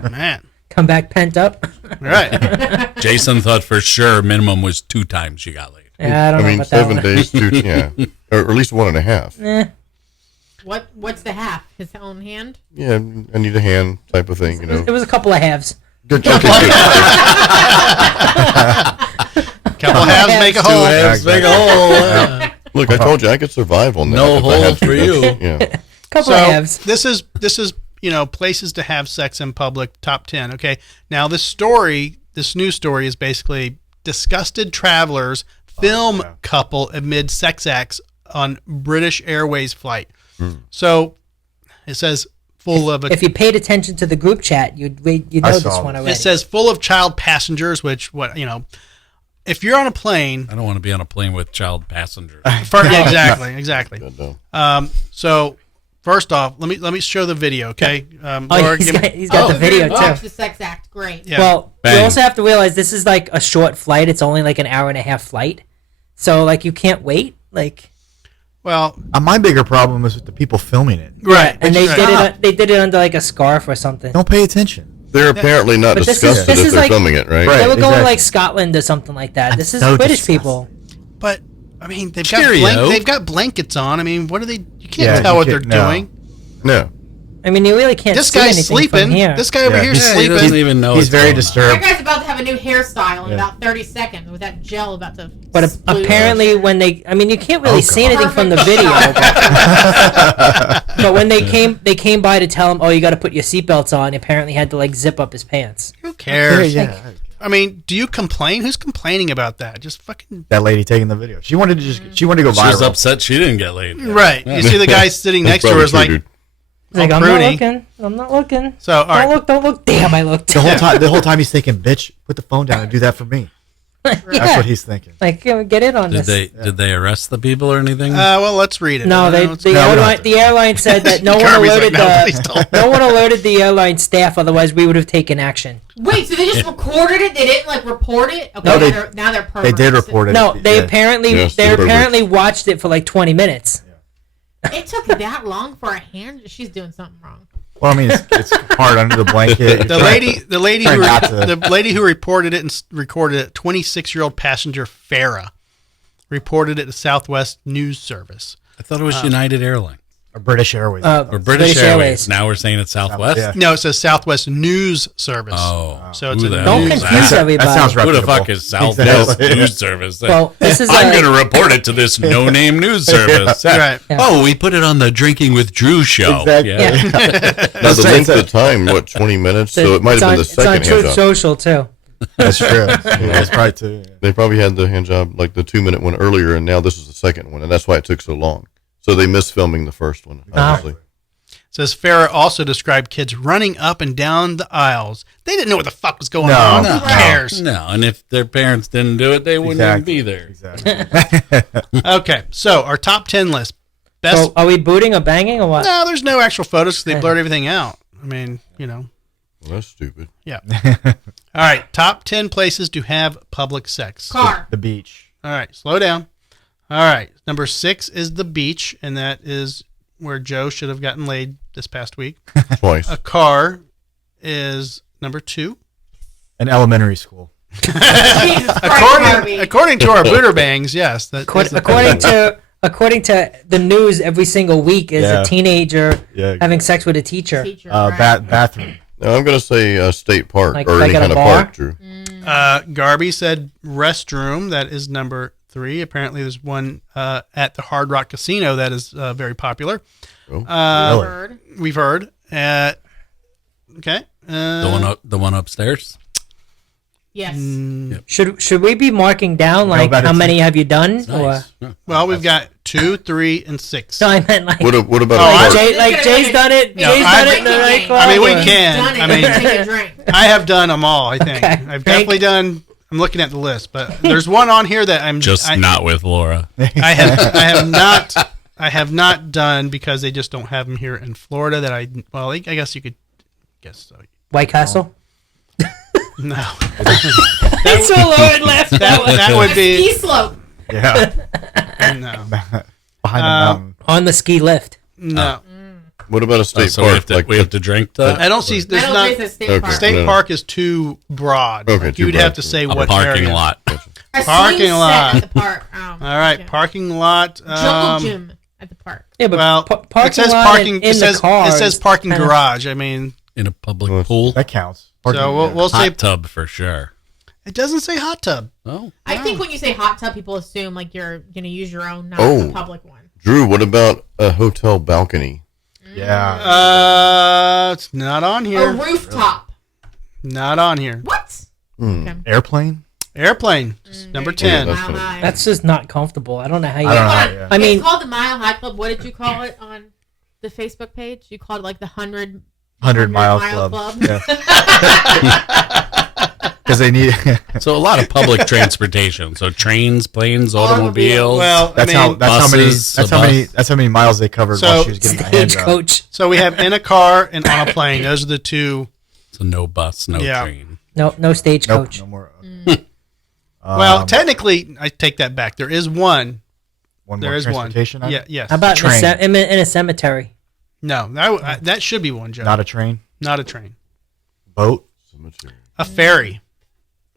man. Come back pent up. All right. Jason thought for sure minimum was 2 times you got laid. Yeah, I don't I know mean, about that 7 one. days, or at least 1.5. What's the half? His own hand? Yeah, I need a hand type of thing, It was a couple of halves. Good. Okay, good. Couple halves make a Two hole. halves make a hole. Look, I told you I could survive on that. No if I hole had to. for you. Yeah. Couple of halves. this is places to have sex in public, top 10. Okay, now this news story is basically disgusted travelers film couple amid sex acts on British Airways flight. So it says full of If you paid attention to the group chat, you'd know this saw one it. already. it says full of child passengers, which if you're on a plane, I don't want to be on a plane with child passengers. exactly. Good, though. So first off, let me show the video, okay? Oh, Laura, he's give me- got the video Watch too. the sex act. Great. Yeah. Well, you Bang. also have to realize this is like a short flight. It's only like an hour and a half flight, so like you can't wait. Like well, My bigger problem is with the people filming it. right, and they right. did it under like a scarf or something. Don't pay attention. They're apparently not But this is- disgusted this if is they're like- filming it, right? Right. They were going exactly. like Scotland or something like that. This is so British disgusting. people. But I mean, Cheerio. they've got blankets on. I mean, what are they? You can't Yeah, tell you what they're can't- no. doing. No. I mean, you really can't. This see guy's anything sleeping. From here. This guy over Yeah, here he's- Yeah, he sleeping. doesn't even know. He's what's very going on. That disturbed. guy's about to have a new hairstyle in Yeah. about 30 seconds with that gel about to. But splooge. apparently, when they, I mean, you can't really Oh, see God. anything from the Perfect video. shot. But when they came by to tell him, oh, you got to put your seatbelts on. He apparently had to like zip up his pants. Who cares? Yeah. I mean, do you complain? Who's complaining about that? Just fucking That lady taking the video. She wanted to go She was viral. upset she didn't get laid. right. You see the guy sitting That's next to her probably is true, like, dude. He's like, Oh, I'm pruny. not looking. I'm not looking. so all right. Don't look. Damn, I looked. The whole time he's thinking, "Bitch, put the phone down and do that for me." That's Yeah. what he's thinking. Like, get in on Did this. they arrest the people or anything? Well, let's read it. No, Let's the go. we don't airline have to. the airline said that no one Kirby's like, alerted "No, please don't." no one alerted the airline staff. Otherwise, we would have taken action. Wait, so they just recorded it? They didn't like report it? Okay, No, now they're They perverts. did report it. No, they Yeah. apparently Yes, they the perverts. apparently watched it for like 20 minutes. It took that long for a hand. She's doing something wrong. Well, I mean, it's hard under the blanket. The lady Try not to. the lady who reported it and recorded it, 26-year-old passenger Farah, reported it to Southwest News Service. I thought it was United Airlines Or British Airways. or British Airways. Now we're saying it's Southwest. Yeah. No, it says Southwest News Service. Oh, So it's who a the Don't hell is confuse that? everybody. That sounds Who the reputable. fuck is Southwest Exactly. News Service? Well, this is I'm going to report it to this no-name news service. Right. Yeah. Oh, we put it on the Drinking with Drew show. Exactly. Yeah. Now, the length of time, 20 minutes? So it might have been the It's on second hand Truth job. Social too. That's true. Yeah, that's probably too. Yeah. They probably had the hand job, like the 2-minute one earlier, and now this is the second one, and that's why it took so long. So they missed filming the first one, obviously. It says Farah also described kids running up and down the aisles. They didn't know what the fuck was going on. No, Who cares? No, and if their parents didn't do it, they wouldn't Exactly. even be there. Exactly. Okay, so our top 10 list. Best. So, are we booting or banging or what? No, there's no actual photos because they blurred everything out. I mean, Well, that's stupid. yeah. All right, top 10 places to have public sex. Car. The beach. All right, slow down. All right, number 6 is the beach, and that is where Joe should have gotten laid this past week. Twice. A car is number 2. An elementary school. Jesus Christ, Harvey. According to our booter bangs, yes. That is the- According to according to the news, every single week is Yeah. a teenager Yeah. having sex with a teacher. Teacher, right. Bathroom. No, I'm going to say state park Like- or like any at a kind of bar? park, Drew. Garby said restroom. That is number 3. Apparently, there's one at the Hard Rock Casino that is very popular. Really? Bird. We've heard. Okay. The one upstairs. Yes. Should we be marking down like about how it? many have you done? Or Nice. Yeah. Well, we've got 2, 3, and 6. no, I meant like What about Oh, a I- park? Jay, like Jay's done it. No, Jay's I- done it in the right club. I mean, we or- can. Done it. I mean- Take a drink. I have done them all, I think. Okay. I've definitely done. I'm looking at the list, but there's one on here that I'm Just not with Laura. I have not done because they just don't have them here in Florida. I guess you could guess so. White Castle. No, It's so low and left. that would Ski be slope. Yeah. no, Behind the mountain. On the ski lift. no. What about a state So park? we have to drink that. I don't see. There's I don't not. think it's a state Okay. park. State No. park is too broad. Okay, Like, too you'd broad. have to say A what parking area. lot. A Parking swing set lot. at the park. All right, yeah. parking lot. Jungle gym at the park. Yeah, but Well, parking it says lot parking. in It says the car. it says is parking kinda- garage. I mean, In a public Well, pool. That counts. Parking, so yeah. we'll say Hot tub for sure. it doesn't say hot tub. Oh, I think when you say hot tub, people assume like you're gonna use your own, not Oh. a public one. Drew, what about a hotel balcony? Yeah. It's not on A here. rooftop. Not on here. What? Hmm. Okay. Airplane? Airplane. Number There you 10. go, that's Mile funny. High. That's just not comfortable. I don't know how you. I don't know. Hold on. yeah. I mean- it's called the Mile High Club. What did you call it on the Facebook page? You called it like the 100 Mile Club. Yeah. Because they need. so a lot of public transportation. So trains, planes, automobiles. Well, That's I how. mean, That's how many. buses, That's a how many. bus. That's how many miles they covered So- while she was getting her hand job. Stagecoach. so we have in a car and on a plane. Those are the two. So no bus, no Yeah. train. No, no Nope. stagecoach. No more. Well, technically, I take that back. There is one. one There more is one. transportation. item? Yeah. Yes. How about in a, Train. in a cemetery? No, that should be one, Joe. Not a train. Not a train. Boat. A ferry.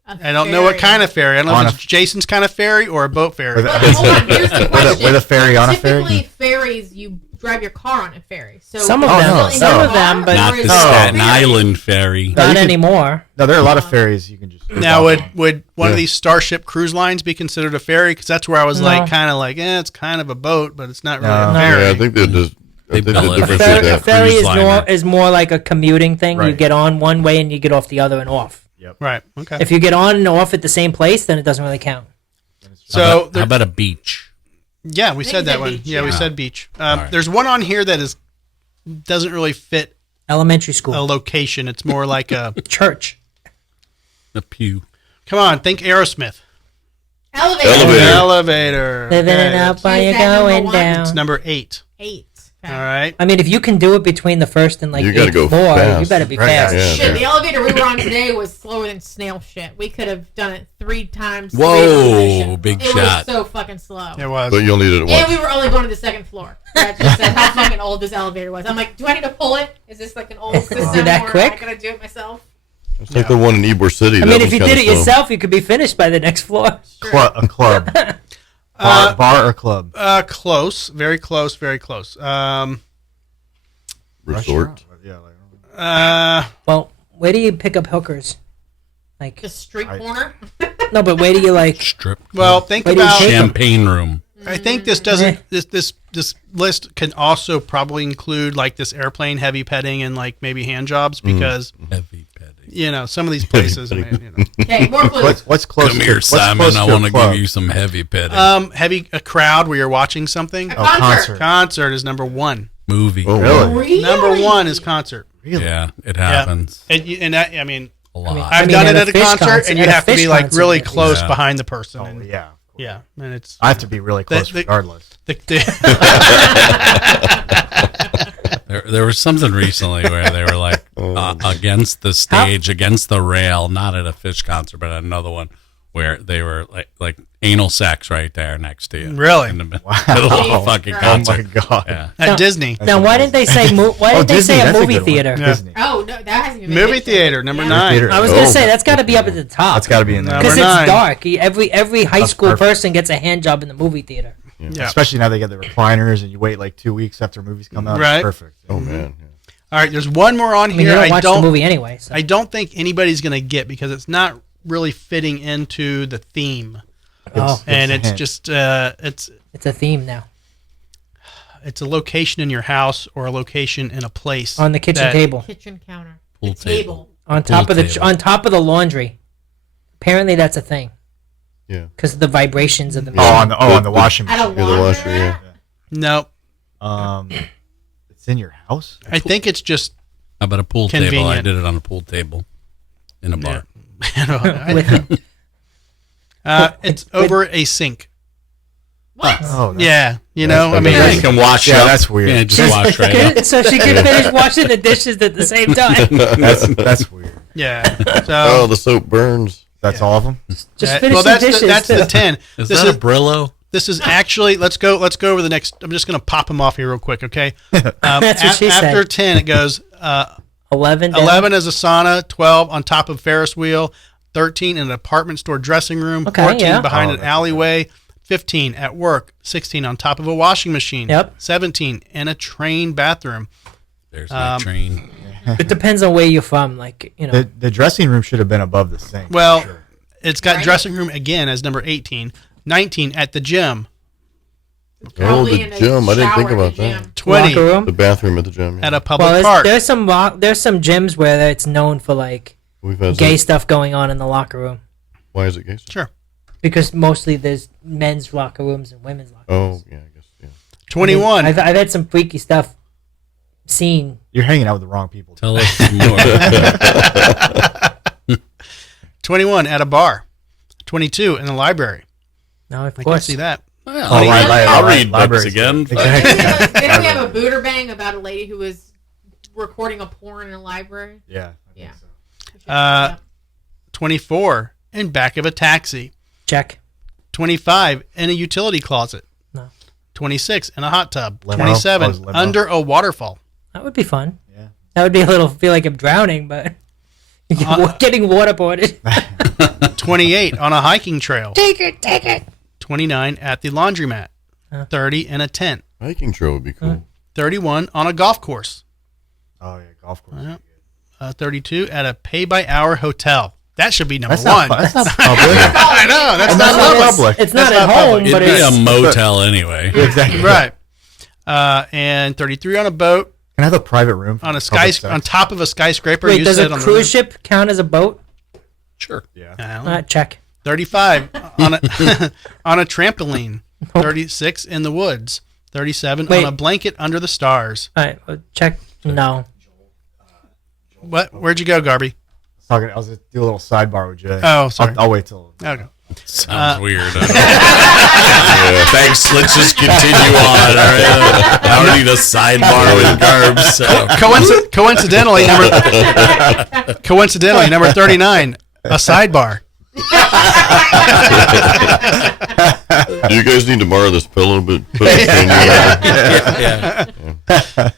I don't know what kind of ferry. I don't know On if it's Jason's kind of ferry or a boat ferry. With a- But hold on, here's the question. with a ferry on a ferry? Typically, ferries, you drive your car on a ferry. So Some of is it them, still in some your of them, car, but Not or the is it Staten a ferry? Island ferry. No, you Not could- anymore. No, there are a lot of ferries you can just. Now, walk on. would one of Yeah. these Starship cruise lines be considered a ferry? Because that's where I was No. like, kind of like, it's kind of a boat, but it's not really No. a No. ferry. Yeah, I think they just. I think bill the it. difference Ferry, is a that. ferry cruise is liner. more like a commuting thing. You Right. get on one way and you get off the other and off. Right. Okay. If you get on and off at the same place, then it doesn't really count. So how about a beach? yeah, we think said you that said one. beach, Yeah, we yeah. said beach. right. There's one on here that doesn't really fit Elementary a school, location. It's more like a. church. A pew. Come on, think Aerosmith. Elevator. Elevator. Elevator. Living Okay, it up while Is you're that number going one? down. It's number 8. 8. Okay. All right. I mean, if you can do it between the first and like You gotta 8th go floor, you fast. better be Right, fast. yeah. Shit, the elevator we were on today was slower than snail shit. We could have done it 3 times. Whoa, big it shot. was so fucking slow. It was. But you'll need it at And once. we were only going to the second floor. That just said how fucking old this elevator was. I'm like, do I need to pull it? Is this like an old system? that or quick? am I gonna do it myself? It's like the one in Ybor City. I that mean, was if you kinda did it slow. yourself, you could be finished by the next floor. A club. Bar or club? Close. Very close. Very close. Resort. Yeah. Like, Well, where do you pick up hookers? Like, The street corner. no, but where do you like? Strip. Well, think Wait, you about. take- Champagne room. I think this doesn't. This list can also probably include like this airplane heavy petting and like maybe hand jobs because Heavy petting. some of these places. I mean, Okay, more clues. what's close? Come to, here, what's Simon. close I to a want to club? give you some heavy petting. heavy a crowd where you're watching something. A Oh, concert. concert. Concert is number 1. Movie. Oh, Really? Really? Number 1 is concert. Really? Yeah, it happens And that, I mean, a lot. I've mean, done at it a at a Fish concert, concert- and you at a have to Fish be like concert, really yeah. close Yeah. behind the person. Oh, and, yeah. yeah, and it's I have to be really close the- regardless. There was something recently where they were like against the stage, against the rail, not at a Fish concert, but at another one where they were like anal sex right there next to you. Really? In the middle of the fucking Christ. Oh my concert. god. Yeah. at Now- Disney. Now, why didn't they say? Why didn't they Disney, say a that's movie good one. theater? Yeah. Disney. Oh no, that hasn't even. Movie mentioned. theater number Yeah. 9. Theater. I was gonna Oh. say that's got to be up at the top. That's got to be in there. Number because it's 9. dark. Every high That's school perfect. person gets a hand job in the movie theater. Yeah. Especially now they get the recliners, and you wait like 2 weeks after movies come out. Right. It's perfect. Oh man. All right, there's one more on I mean, here. you don't watch the movie anyway. So. I don't think anybody's going to get because it's not really fitting into the theme, Oh, and It's a it's hint. just it's a theme now. it's a location in your house or a location in a place On the kitchen that- table. Kitchen counter. Pool The table. On top of the table. on top of the laundry. Apparently that's a thing. Yeah. Because of the vibrations of the Oh, machine. on the washing At a machine. Yeah, the washer. laundromat? Yeah. No, It's in your house. I think it's just How about a pool table? I Convenient. did it on a pool table in a bar. it's over a sink. What? Oh, Yeah, you know, I mean, okay. You can wash yeah, up. that's weird. Yeah, just wash right up. So she could finish washing the dishes at the same time. That's weird. yeah. Oh, So the soap burns. That's all of them. Just finish well, the that's dishes. that's the 10. Is This that is a Brillo? this is actually let's go over the next. I'm just going to pop them off here real quick, okay? That's what she said. After 10, it goes 11. down. 11 is a sauna, 12 on top of Ferris wheel, 13 in an apartment store dressing room, Okay, 14 yeah. behind Oh, an that's alleyway, 15 at work, 16 on top of a washing machine, Yep. 17 in a train bathroom. There's my train. It depends on where you're from. Like, you know. The dressing room should have been above the sink. Well, Sure. it's got Right. dressing room again as number 18, 19 at the gym, Oh, Probably in the a gym. I didn't think shower in about the that. gym. 20 Locker room. The bathroom at the gym. Yeah. at a public Well, park. there's some gyms where it's known for like We've had gay some- stuff going on in the locker room Why is it gay? Sure. because mostly there's men's locker rooms and women's locker rooms. Oh, yeah, I guess. Yeah. 21. I've had some freaky stuff seen. You're hanging out with the wrong people. Tell us more. 21 at a bar, 22 in the library. No, of I can course. see that. Well, Oh, right, I'll right, read books libraries. again. Exactly. Didn't we have a booter bang about a lady who was recording a porn in a library? Yeah. I think Yeah. so. 24 in back of a taxi. Check. 25 in a utility closet. No. 26 in a hot tub. Limo. 27 Oh, it's limo. under a waterfall. That would be fun. Yeah. That would be a little feel like I'm drowning, but getting waterboarded. 28 on a hiking trail. Take it. 29 at the laundromat. 30 in a tent. Hiking trail would be cool. 31 on a golf course. Oh yeah, golf course. Yeah. 32 at a pay-by-hour hotel. That should be number That's not, one. that's not public. I know. That's That's not not public. public. It's not That's at not home, public. but It'd be it's a motel anyway. Exactly. Right. And 33 on a boat Can I have a private room? on a for public sky sex? on top of a skyscraper. Wait, You does said a on the cruise roof. ship count as a boat? Sure. Yeah. Check. 35 on a on a trampoline. 36 in the woods. 37 Wait. on a blanket under the stars. All right, check. No. What? Where'd you go, Garby? I was gonna do a little sidebar with Jay. Oh, sorry. I'll wait till. Okay. Sounds weird. Thanks. Let's just continue on. All right. I don't need a sidebar with Garbs. So. Coincidentally, number 39, a sidebar. Do you guys need to borrow this pillow? But Yeah.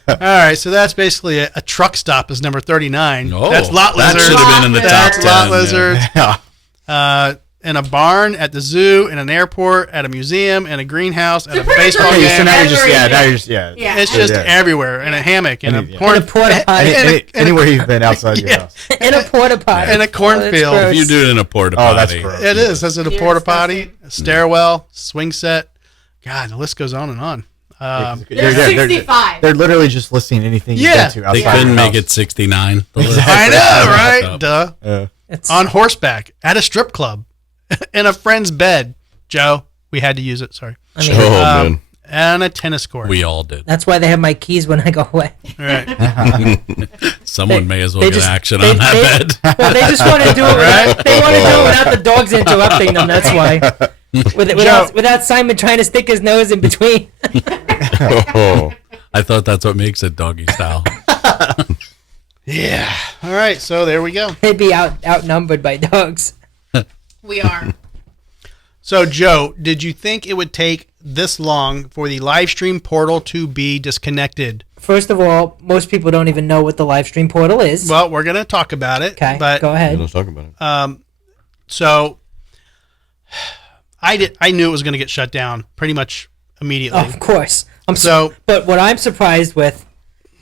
All right, so that's basically a truck stop is number 39. Oh, that's lot that lizard. should have been in the That's top lot 10, lizard. Yeah. In a barn, at the zoo, in an airport, at a museum, in a greenhouse, at a baseball Okay, game. so now you're just Everywhere. now you're just yeah. Yeah. It's just Yeah. everywhere. In a hammock, in a Yeah. porn, In a porta potty. Anywhere you've been outside your Yeah. house. In a porta potty. in a cornfield. gross. If you do it in a porta Oh, that's potty. gross. It is. Is it a You're porta potty, disgusting. a stairwell, swing set? God, the list goes on and on. There's 65. They're literally just listing anything you Yeah. get to outside They your couldn't make house. it 69. The list. I know, right? So, Duh. It's, On horseback, at a strip club, in a friend's bed. Joe, we had to use it. Sorry. I mean, oh man, And a tennis court. We all did. that's why they have my keys when I go away. All right. Someone may as well They get just- action they- on that they- bed. Well, they just want to do it. Right? They want to do it without the dogs interrupting them. That's why. Without Simon trying to stick his nose in between. oh, I thought that's what makes it doggy style. Yeah. All right. So there we go. They'd be outnumbered by dogs. We are. So, Joe, did you think it would take this long for the live stream portal to be disconnected? First of all, most people don't even know what the live stream portal is. Well, we're going to talk about it. Okay, But go ahead. let's talk about it. so I knew it was going to get shut down pretty much immediately. Oh, of course. But what I'm surprised with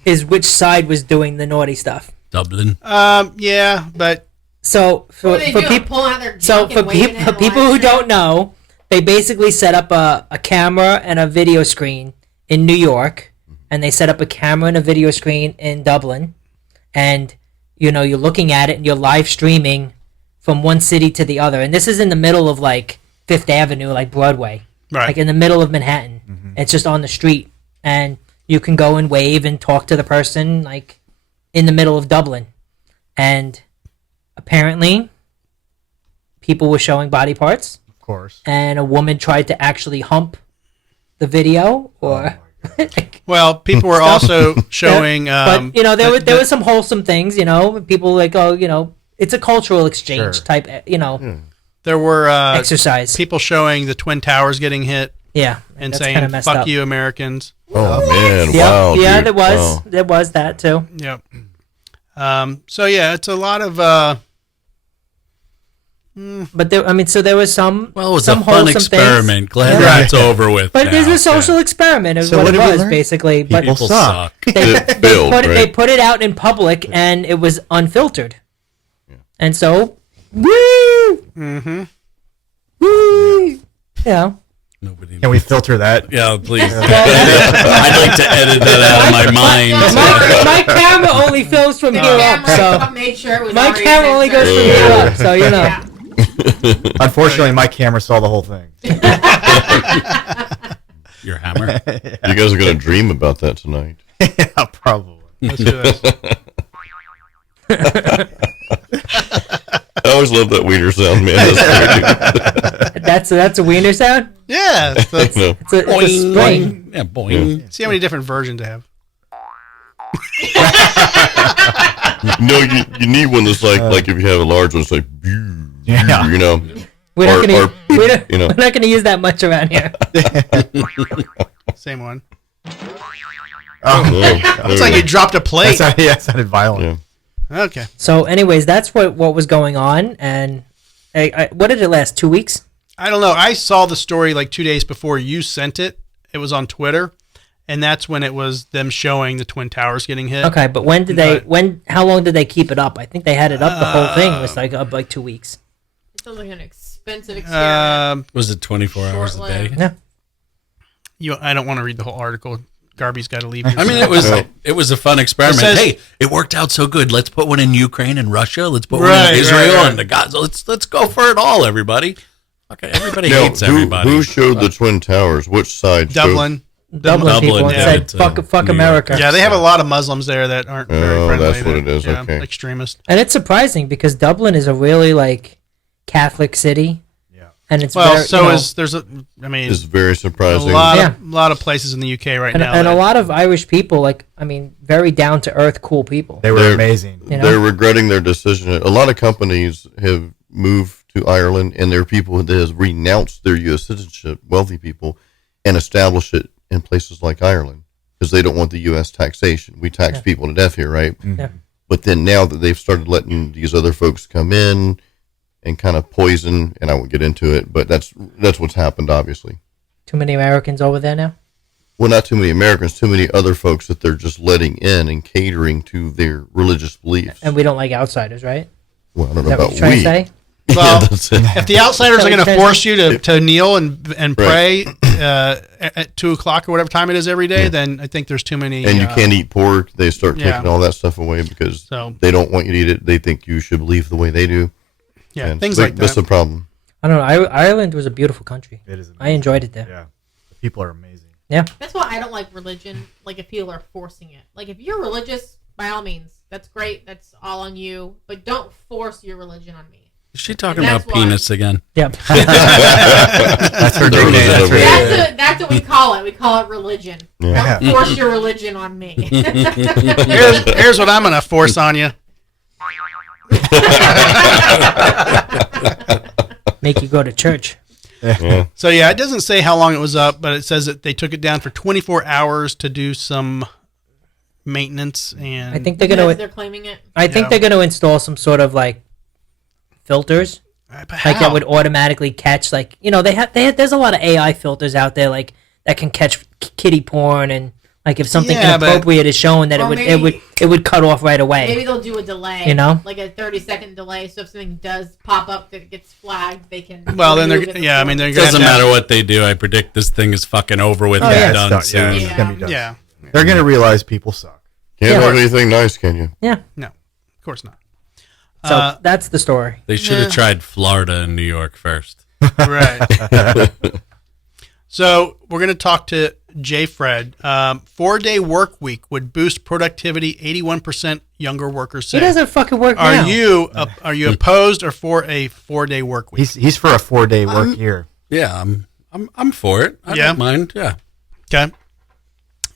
is which side was doing the naughty stuff. Dublin. Yeah, but So for, What do they for do? people, Pull out their so junk for, and wave it in for the people live who stream? don't know, they basically set up a camera and a video screen in New York, and they set up a camera and a video screen in Dublin, and you're looking at it and you're live streaming from one city to the other, and this is in the middle of like Fifth Avenue, like Broadway, right. like in the middle of Manhattan. It's just on the street, and you can go and wave and talk to the person like in the middle of Dublin, and apparently people were showing body parts, Of course. and a woman tried to actually hump the video, or Well, people were also showing. but there were some wholesome things. People like, it's a cultural exchange Sure. type. There were Exercise. people showing the Twin Towers getting hit Yeah, and that's saying kinda messed "fuck up. you, Americans." Oh man! Yeah, Wow. yeah, dude. Wow. there was that too. Yep. So yeah, it's a lot of. But there was some. Well, it was some a fun wholesome experiment. things. Glad Yeah. that's over with. But it was now. a social experiment, is So what what it did we was learn? basically. But People suck. suck. It failed, they right? put it out in public, and it was unfiltered, and so woo, woo, Nobody. Can we filter that? Yeah, please. I'd like to edit that out of my mind. my camera only films from The here up, camera so made sure it was my already camera only goes from censored. here up, so Yeah. Unfortunately, my camera saw the whole thing. Your hammer. You guys are gonna dream about that tonight. Yeah, probably. Let's do this. I always love that wiener sound, man. That's that's a wiener sound. Yeah. great. No. It's a Boing. spring. Yeah, boing. See how many different versions I have. No, you need one that's like if you have a large one, it's like, Yeah. you know. We're not Or- gonna or, you know. we're not gonna use that much around here. Same one. Oh, It's like you dropped a plate. that sounded violent. Yeah. Okay. So, anyways, that's what was going on, and what did it last? 2 weeks? I don't know. I saw the story like 2 days before you sent it. It was on Twitter, and that's when it was them showing the Twin Towers getting hit. Okay, but when did they? But- How long did they keep it up? I think they had it up. The whole thing was like up like 2 weeks. It sounds like an expensive experiment. Was it 24 hours a day? Short-lived. Yeah. I don't want to read the whole article. Garby's got to leave. I mean, it was a fun experiment. It says- Hey, it worked out so good. Let's put one in Ukraine and Russia. Let's put one Right, in Israel right. and the Gaza. Let's go for it all, everybody. Okay, everybody Now, hates everybody. who showed the Twin Towers? Which side? showed- Dublin. Dublin people Dublin, and yeah, said it's, fuck New America. York. Yeah, they have a lot of Muslims there that aren't very Oh, friendly. that's what it is, Yeah, okay. extremist. And it's surprising because Dublin is a really like Catholic city. Yeah. And it's Well, very, so you know, is there's a. I mean, Is very a surprising. Yeah. lot of places in the UK right and, now. and a that- lot of Irish people, like very down to earth, cool people. They were They're- amazing. You know? They're regretting their decision. A lot of companies have moved to Ireland, and there are people that have renounced their U.S. citizenship, wealthy people, and established it in places like Ireland because they don't want the U.S. taxation. We tax Yeah. people to death here, right? Yeah. But then now that they've started letting these other folks come in and kind of poison, and I won't get into it, but that's what's happened, obviously. Too many Americans over there now. Well, not too many Americans, too many other folks that they're just letting in and catering to their religious beliefs. And we don't like outsiders, right? Well, I don't Is know that what about you're trying we. to say? Well, that's it. if the outsiders are going to force you to kneel and pray Right. at 2:00 or whatever time it is every day, then I think there's too many. And you can't eat pork. They start taking yeah. all that stuff away because So- they don't want you to eat it. They think you should believe the way they do. Yeah, And things so like that's that. the problem. I don't know. Ireland was a beautiful country. It is. I enjoyed it there. Yeah. The people are amazing. Yeah. That's why I don't like religion. Like if people are forcing it. Like if you're religious, by all means, that's great. That's all on you. But don't force your religion on me. Is she talking That's about why. penis again? Yep. That's her There nickname. was That's another- her- That's what we call it. We call it religion. Yeah. Don't force your religion on me. Here's what I'm going to force on you. Make you go to church. So yeah, it doesn't say how long it was up, but it says that they took it down for 24 hours to do some maintenance, and I think they're Because gonna. they're claiming it. I think Yeah. they're gonna install some sort of like filters, But like that how? would automatically catch. Like they have. There's a lot of AI filters out there. Like that can catch kitty porn and like if something Yeah, but- inappropriate is shown that Or it would cut off right away. Maybe they'll do a delay, You know? like a 30-second delay. So if something does pop up that gets flagged, they can. Well, then remove they're it yeah. I before. mean, they're It gonna doesn't have to matter what they do. I predict this thing is fucking over with Oh, and yeah. done It's done. soon. Yeah, it's gonna be done. Yeah. They're gonna realize people suck. Can't Yeah. have anything nice, can you? Yeah. No, of course not. So that's the story. They should have tried Florida and New York first. Right. So we're going to talk to Jay Fred. 4-day work week would boost productivity. 81% younger workers say. He doesn't fucking work Are now. you opposed or for a 4-day work week? He's for a 4-day work year. Yeah, I'm for it. I Yeah? don't mind. Yeah. Okay.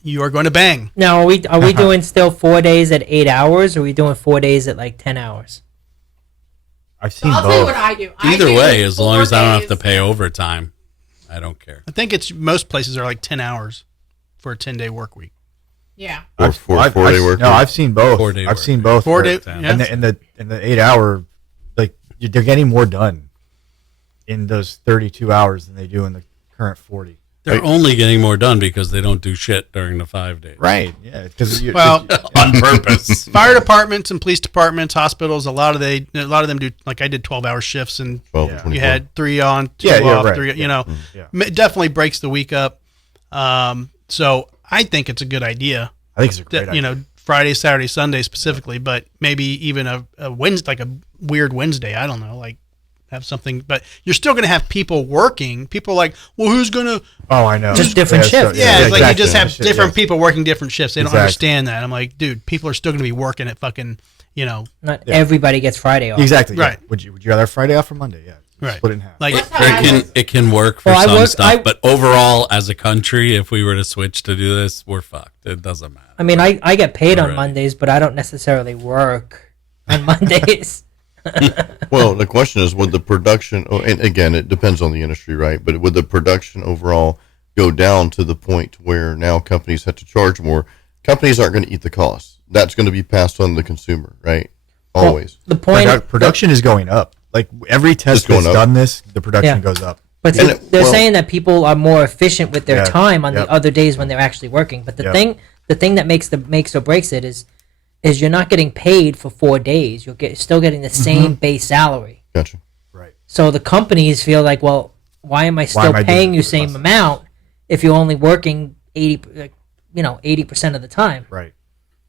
You are going to bang. Now, are we doing still 4 days at 8 hours, or are we doing 4 days at like 10 hours? I've So seen I'll tell you both. what I do. Either way, as long as I don't have to pay. pay overtime, I don't care. I think it's most places are like 10 hours for a 10-day work week. Yeah. Or I've- 4-day work No, week. I've seen both. 4-day I've work seen week. both. 4 day. Yeah. Yeah. And the 8 hour, like they're getting more done in those 32 hours than they do in the current 40. They're only getting more done because they don't do shit during the 5 days. Right. Yeah. Because Well, On purpose. fire departments and police departments, hospitals, a lot of them do, like I did 12-hour shifts, and 12 Yeah. to 24. you had 3 on, 2 Yeah, yeah, off, right. 3, you know. Yeah. It definitely breaks the week up. So I think it's a good idea. I think it's a great That, you idea. know, Friday, Saturday, Sunday specifically, but maybe even a Wednesday, like a weird Wednesday. I don't know, like have something, but you're still going to have people working. People are like, well, who's going to? Oh, I know. Just different shifts. Yeah, it's like you exactly. just have Shit, different yes. people working different shifts. They don't Exactly. understand that. I'm like, dude, people are still going to be working at fucking, you know, Not everybody gets Friday off. Exactly. Right. Yeah. Would you rather have Friday off or Monday? Yeah. Right. Split it in half. like That's how I was. It can work for Well, I some work- stuff, but overall, as a country, if we were to switch to do this, we're fucked. It doesn't matter. I mean, I get paid on Right. Mondays, but I don't necessarily work on Mondays. Well, the question is, would the production, and again, it depends on the industry, right? But would the production overall go down to the point where now companies have to charge more? Companies aren't going to eat the costs. That's going to be passed on to the consumer, right? Always. The point Production is going up. Like every test It's going that's up. done this, the production Yeah. goes up. But And see, it- they're well- saying that people are more efficient with their Yeah, time on yep. the other days when they're actually working. But the Yep. thing that makes or breaks it is you're not getting paid for 4 days. You're still getting the same base salary. Gotcha. Right. So the companies feel like, well, why am I still am I doing paying you this same less? amount if you're only working 80% of the time? Right.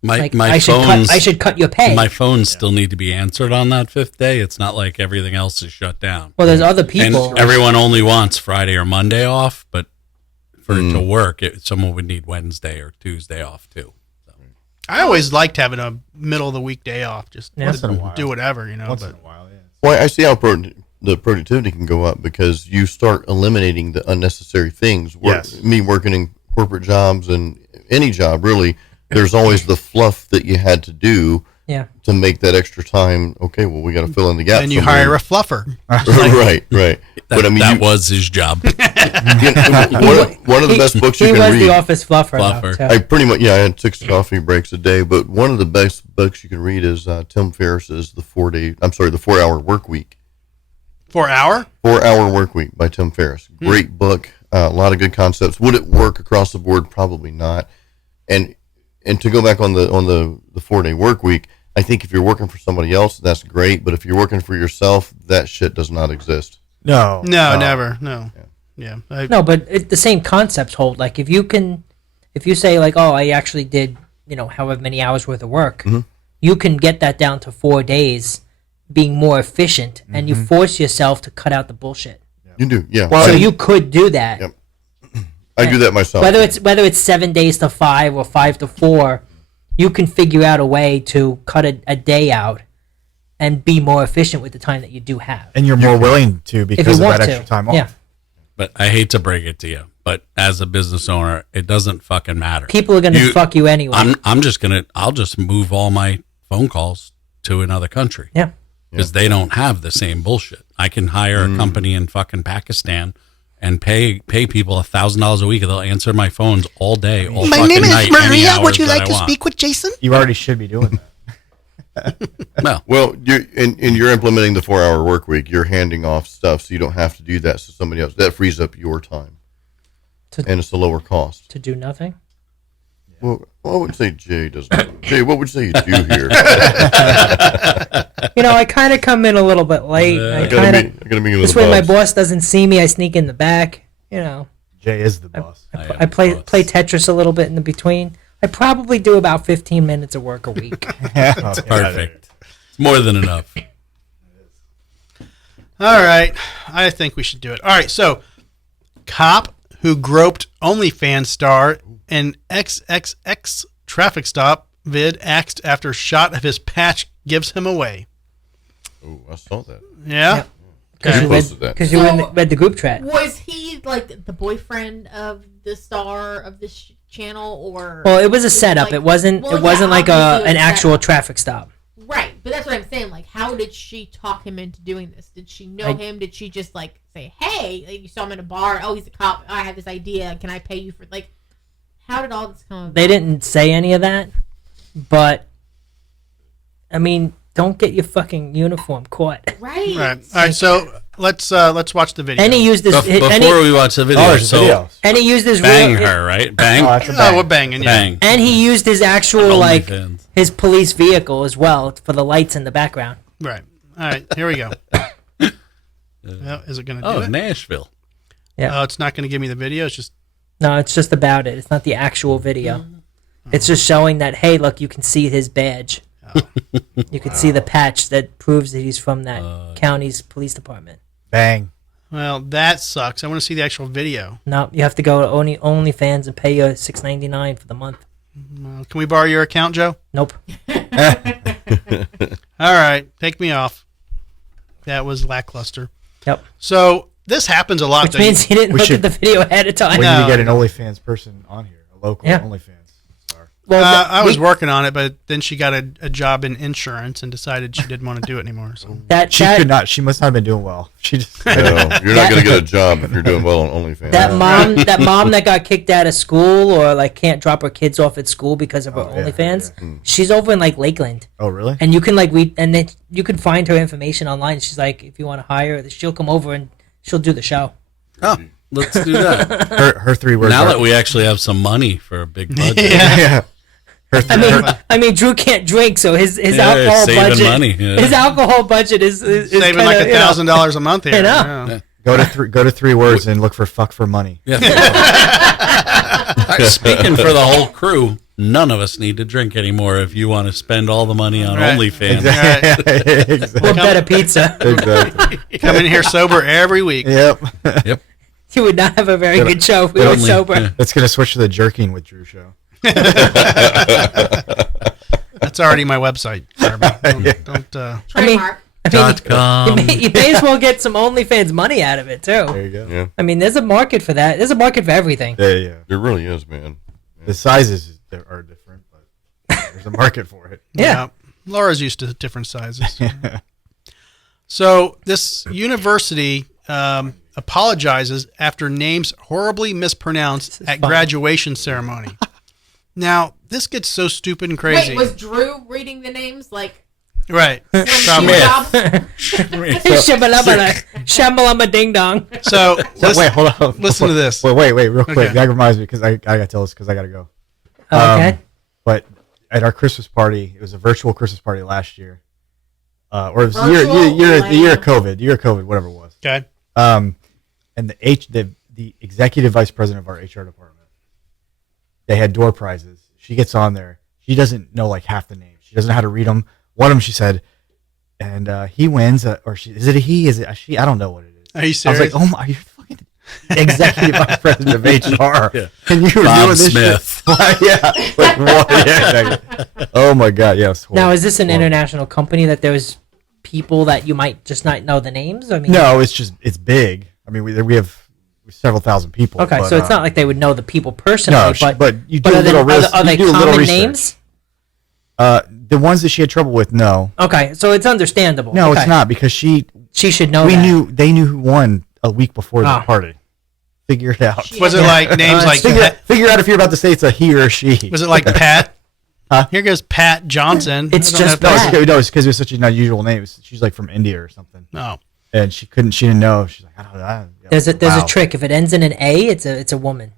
My Like my I should phone's cut I should cut your pay. my phones still need to be answered on that 5th day. It's not like everything else is shut down. Well, there's other people. And everyone only wants Friday or Monday off, but for it to work, someone would need Wednesday or Tuesday off too. I always liked having a middle of the week day off, just Yeah. Once in a while. do whatever, you know. Once But in a while, yeah. Well, I see how the productivity can go up because you start eliminating the unnecessary things. Yes. Me working in corporate jobs and any job, really, there's always the fluff that you had to do yeah. to make that extra time. Okay, well, we got to fill in the gap. then you somewhere. hire a fluffer. right. That, But I mean, that you- was his job. one of the best books you He can was read. the office fluffer. though, Fluffer. so- I pretty much, I had 6 coffee breaks a day, but one of the best books you can read is Tim Ferriss's the 4-hour work week. 4 hour? 4-hour work week by Tim Ferriss. Great book. A lot of good concepts. Would it work across the board? Probably not. And to go back on the 4-day work week, I think if you're working for somebody else, that's great. But if you're working for yourself, that shit does not exist. No. No, never. No. Yeah. No, but the same concepts hold. Like if you say like, oh, I actually did, however many hours worth of work, you can get that down to 4 days, being more efficient, and you force yourself to cut out the bullshit. You do, yeah. So you could do that. Yep. I do that myself. Whether it's 7 days to 5 or 5 to 4, you can figure out a way to cut a day out and be more efficient with the time that you do have. And you're more willing to because of want that to. extra time off. Yeah. But I hate to break it to you, but as a business owner, it doesn't fucking matter. People are gonna You- fuck you anyway. I'll just move all my phone calls to another country yeah. because they don't have the same bullshit. I can hire a company in fucking Pakistan and pay people $1,000 a week, and they'll answer my phones all day, all fucking night. any hours that I want. with Jason? You already should be doing that. Well, you're implementing the 4-hour work week. You're handing off stuff so you don't have to do that to somebody else. That frees up your time. and it's a lower cost. To do nothing. Well, I wouldn't say Jay does not. Jay, what would you say you do here? You know, I kind of come in a little bit late. I I kind of gotta meet with this the way my boss. boss doesn't see me. I sneak in the back. You know, Jay is the boss. I am I play boss. play Tetris a little bit in the between. I probably do about 15 minutes of work a week. Perfect. It's more than enough. All right. I think we should do it. All right. So, cop who groped OnlyFans star in XXX traffic stop vid axed after shot of his patch gives him away. Oh, I saw that. Yeah. Because You you read, posted that. 'cause you read the group chat. Was he like the boyfriend of the star of this channel, or? Well, it was a it setup. like- It wasn't. Well, it wasn't yeah, like obviously it was an a actual setup. traffic stop. Right, but that's what I'm saying. Like, how did she talk him into doing this? Did she know him? Did she just like say, "Hey, like, you saw him in a bar. Oh, he's a cop. I have this idea. Can I pay you for like?" How did all this come about? They didn't say any of that, but I mean, don't get your fucking uniform caught. Right. All right. All right. So let's watch the video. And he used his. Before and, he, we watch the video, Oh, there's so videos. and he used his bang real, her, right? Bang. Oh, that's a Oh, bang. we're banging. Yeah. Bang. And he used his actual like OnlyFans. his police vehicle as well for the lights in the background. Right. All right. Here we go. Well, is it going to do Oh, it? Nashville. Yeah. Oh, it's not going to give me the video. It's just No, it's just about it. It's not the actual video. It's just showing that hey, look, you can see his badge. You can see the patch that proves that he's from that county's police department. Bang. well, that sucks. I want to see the actual video. No, you have to go to OnlyFans and pay your $6.99 for the month. Can we borrow your account, Joe? Nope. All right, take me off. That was lackluster. Yep. So this happens a lot. Which though. means he didn't We look should- at the video ahead of time. We know. need to get an OnlyFans person on here, a local Yeah. OnlyFans star. Well, I was working on it, but then she got a job in insurance and decided she didn't want to do it anymore. So She could not. She must not have been doing well. She just. No, you're not going to get a job if you're doing well on OnlyFans. that mom that got kicked out of school or like can't drop her kids off at school because of her Oh, yeah, OnlyFans. She's over in like Lakeland, Oh really? and you can like read and then you can find her information online. She's like, if you want to hire her, she'll come over and she'll do the show. Oh, let's do that. Her 3 words. now are- that we actually have some money for a big budget. yeah. Her th- I mean, Drew can't drink, so his Yeah, alcohol saving budget, money, yeah. his alcohol budget is saving like kinda, you know, $1,000 a month here. I know. Yeah. go to 3 words and look for fuck for money. Yeah. Speaking for the whole crew, none of us need to drink anymore if you want to spend all the money on Right. OnlyFans. Exactly. Or better pizza. Exactly. Come in here sober every week. Yep. Yep. You would not have a very good show if we were Only- sober. yeah. It's gonna switch to the jerking with Drew show. That's already my website. Darby. Don't Trademark. .com. You may as well get some OnlyFans money out of it There too. you go. Yeah, I mean, there's a market for that. There's a market for everything. Yeah. it really is, man. The sizes are different, but there's a market for it. Yeah. Laura's used to different sizes. So this university apologizes after names horribly mispronounced at fun. graduation ceremony. Now this gets so stupid and crazy. Wait, was Drew reading the names like right. when Probably. Steve Jobs? Shamalama ding dong. So So, wait, hold on. listen to this. Wait, real quick. Okay. That reminds me because I gotta tell this because I gotta go. Okay. But at our Christmas party, it was a virtual Christmas party last year, or it was the year, Virtual year, or the year of live? COVID, whatever it was. Okay. And the executive vice president of our HR department, they had door prizes. She gets on there. She doesn't know like half the names. She doesn't know how to read them. One of them, she said, and he wins, or she is it a he? Is it a she? I don't know what it is. Are you I serious? was like, oh my, you're fucking executive vice president of HR, Yeah. and you were Bob doing this Smith. shit. Yeah, like what? Yeah, exactly. Oh my god, yes. Now, is this an international company that there's people that you might just not know the names? I mean, No, it's big. I mean, we have several thousand people. Okay, but, so it's not like they would know the people personally, no, but you do but a are they, little are, res- are you they do a little common research. names? The ones that she had trouble with, no, Okay, so it's understandable. no, Okay. it's not because She should know. that. they knew who won a week before the Oh. party. Figure it out. Was it like names like Figure out if you're about to say it's a he or a she. was it like Pat? Huh? Here goes Pat Johnson. It's I don't just know if No, that's- it's because it was such an unusual name. She's like from India or something, No. and she didn't know. She's like, I don't know. There's a Wow. trick. If it ends in an A, it's a woman.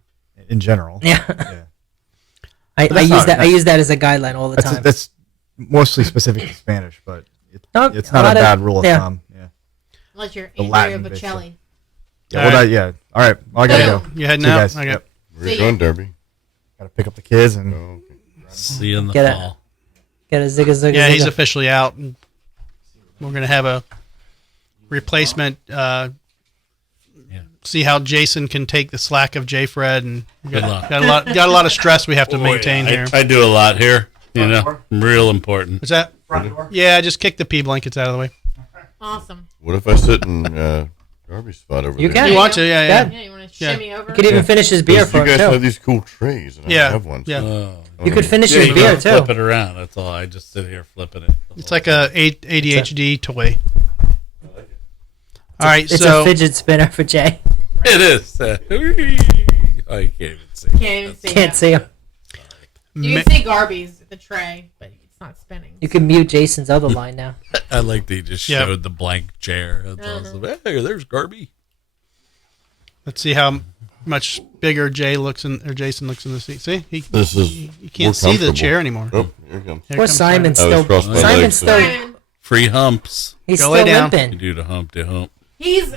in general. Yeah. Yeah. I that's use not- that. I use that as a guideline all the time. That's mostly specific to Spanish, but No, it's not a lot of- bad rule of yeah. thumb. Yeah. Unless you're The Andrea Latin, Bocelli. basically. All Well, right. yeah. All right. Well, I gotta go. Boom. You heading See you out? guys. Okay. Yep. Where See you ya. going, Derby? Gotta pick up the kids and Oh, okay. See you in the Get it. fall. Get a zigga zigga. Yeah, he's zigga. officially out. And we're going to have a replacement. See how Jason can take the slack of J. Fred, and we Good got, luck. got a lot of stress we have to maintain yeah, here. I do a lot here. You know, real important. What's that? Yeah, just kick the pee blankets out of the way. Awesome. What if I sit in Darby's spot over You there? can. You want to? Yeah, yeah. Yeah, you want to Yeah. shimmy over? You could even finish his beer Because for you him guys too. have these cool trays, and I Yeah, don't have one. yeah. You could finish Yeah, your you beer can flip too. it around. That's all. I just sit here flipping it. It's like a ADHD toy. All right, It's so a fidget spinner for Jay. It is. Oh, you can't even see. Can't even see Can't it. see him. You ma- can see Garby's the tray, but it's not spinning. You can mute Jason's other line now. I like that he just Yeah. showed the blank chair. That's awesome. Hey, there's Garby. let's see how much bigger Jason looks in the seat. See, This is you more can't see the comfortable. chair anymore. Oh, here it comes. Here Poor comes Simon's I was still. crossed my Simon's legs. still. Simon, Free humps. He's Go still lay down. You limping. do the hump to hump. he's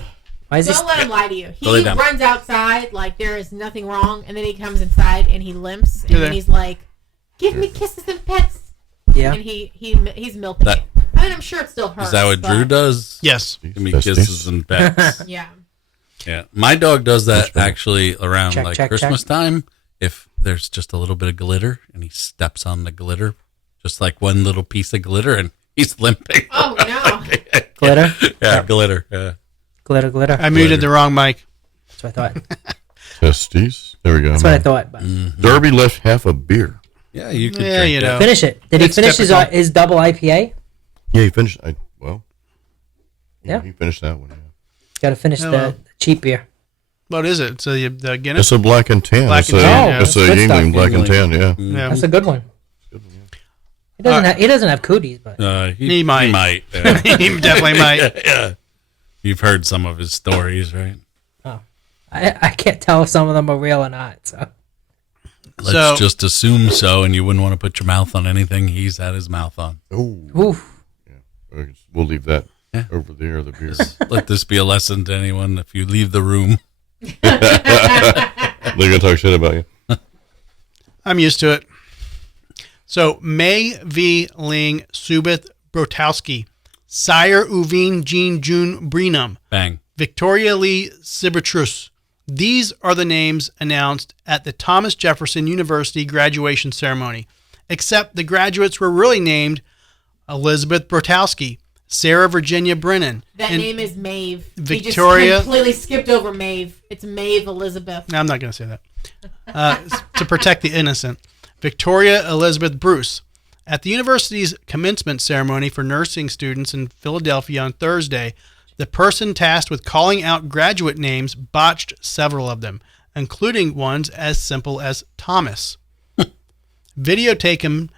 Why is he? don't let him lie to you. Go lay He down. runs outside like there is nothing wrong, and then he comes inside and he limps, and You're then there. he's like, "Give me kisses and pets," Yeah. and he's milking That- it. I mean, I'm sure it still hurts. Is that what but- Drew does? Yes. Give me Testes. kisses and pets. Yeah. Yeah, my dog does that better. actually around Check, like check, Christmas check. time. If there's just a little bit of glitter and he steps on the glitter, just like one little piece of glitter, and he's limping. Oh no. Glitter. Yeah, glitter. Yeah. Glitter. Glitter. I muted the wrong mic. That's what I thought. Testes. There we go. That's what I thought. But Derby left half a beer. Yeah, you could Yeah, drink you that. know. finish it. Did he It's finish typical. his double IPA? Yeah, he finished. Yeah. He finished that one. Yeah. Got to finish Hello. the cheap beer. What is it? So the Guinness. It's a black and tan. Black it's and a, tan, yeah. It's a Good stuff. Yingling black and tan. Yeah. Yeah. That's a good one. He doesn't. He doesn't have cooties, but He might. yeah. He definitely might. Yeah. You've heard some of his stories, right? I can't tell if some of them are real or not. So Let's So- just assume so, and you wouldn't want to put your mouth on anything he's had his mouth on. Oh, oof. we'll leave that Yeah. over there. The beer. Let this be a lesson to anyone if you leave the room. They're gonna talk shit about you. I'm used to it. So May V. Ling Subith Brotowski, Sire Uvine Jean June Brenum, Bang. Victoria Lee Sibertrus. These are the names announced at the Thomas Jefferson University graduation ceremony, except the graduates were really named Elizabeth Brotowski, Sarah Virginia Brennan. That and name is Maeve. Victoria- He just completely skipped over Maeve. It's Maeve Elizabeth. No, I'm not going to say that. To protect the innocent. Victoria Elizabeth Bruce. At the university's commencement ceremony for nursing students in Philadelphia on Thursday, the person tasked with calling out graduate names botched several of them, including ones as simple as Thomas. Video taken,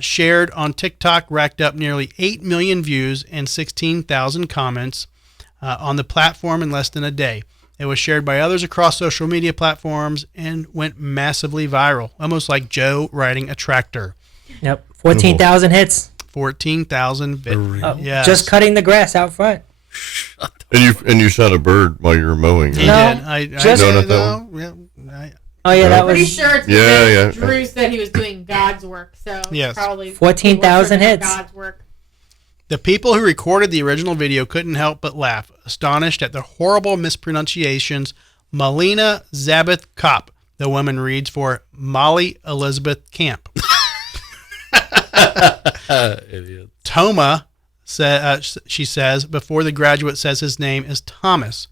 shared on TikTok, racked up nearly 8 million views and 16,000 comments on the platform in less than a day. It was shared by others across social media platforms and went massively viral, almost like Joe riding a tractor. Yep. 14,000 hits. 14,000 Oh, yeah, Just cutting the grass out front. And you shot a bird while you were mowing. He right? No, did. just- Donut that yeah, Oh yeah, that Pretty was sure it's Yeah, because yeah. Drew said he was doing God's work, so it's Yes. probably 14,000 worship of hits. God's work. The people who recorded the original video couldn't help but laugh, astonished at the horrible mispronunciations. Malina Zabeth Kopp, the woman reads for Molly Elizabeth Camp. Idiot. Toma, she says, before the graduate says his name is Thomas.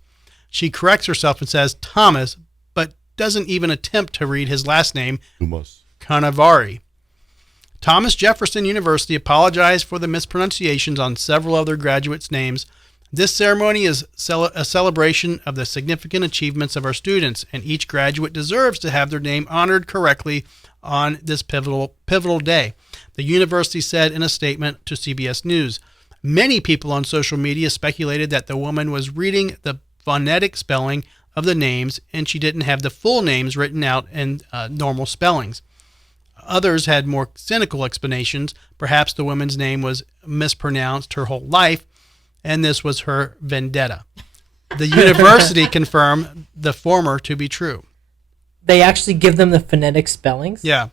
She corrects herself and says Thomas, but doesn't even attempt to read his last name, Who must? Canavari. Thomas Jefferson University apologized for the mispronunciations on several other graduates' names. This ceremony is a celebration of the significant achievements of our students, and each graduate deserves to have their name honored correctly on this pivotal day, the university said in a statement to CBS News. Many people on social media speculated that the woman was reading the phonetic spelling of the names, and she didn't have the full names written out in normal spellings. Others had more cynical explanations. Perhaps the woman's name was mispronounced her whole life, and this was her vendetta. The university confirmed the former to be true. They actually give them the phonetic spellings. Yeah.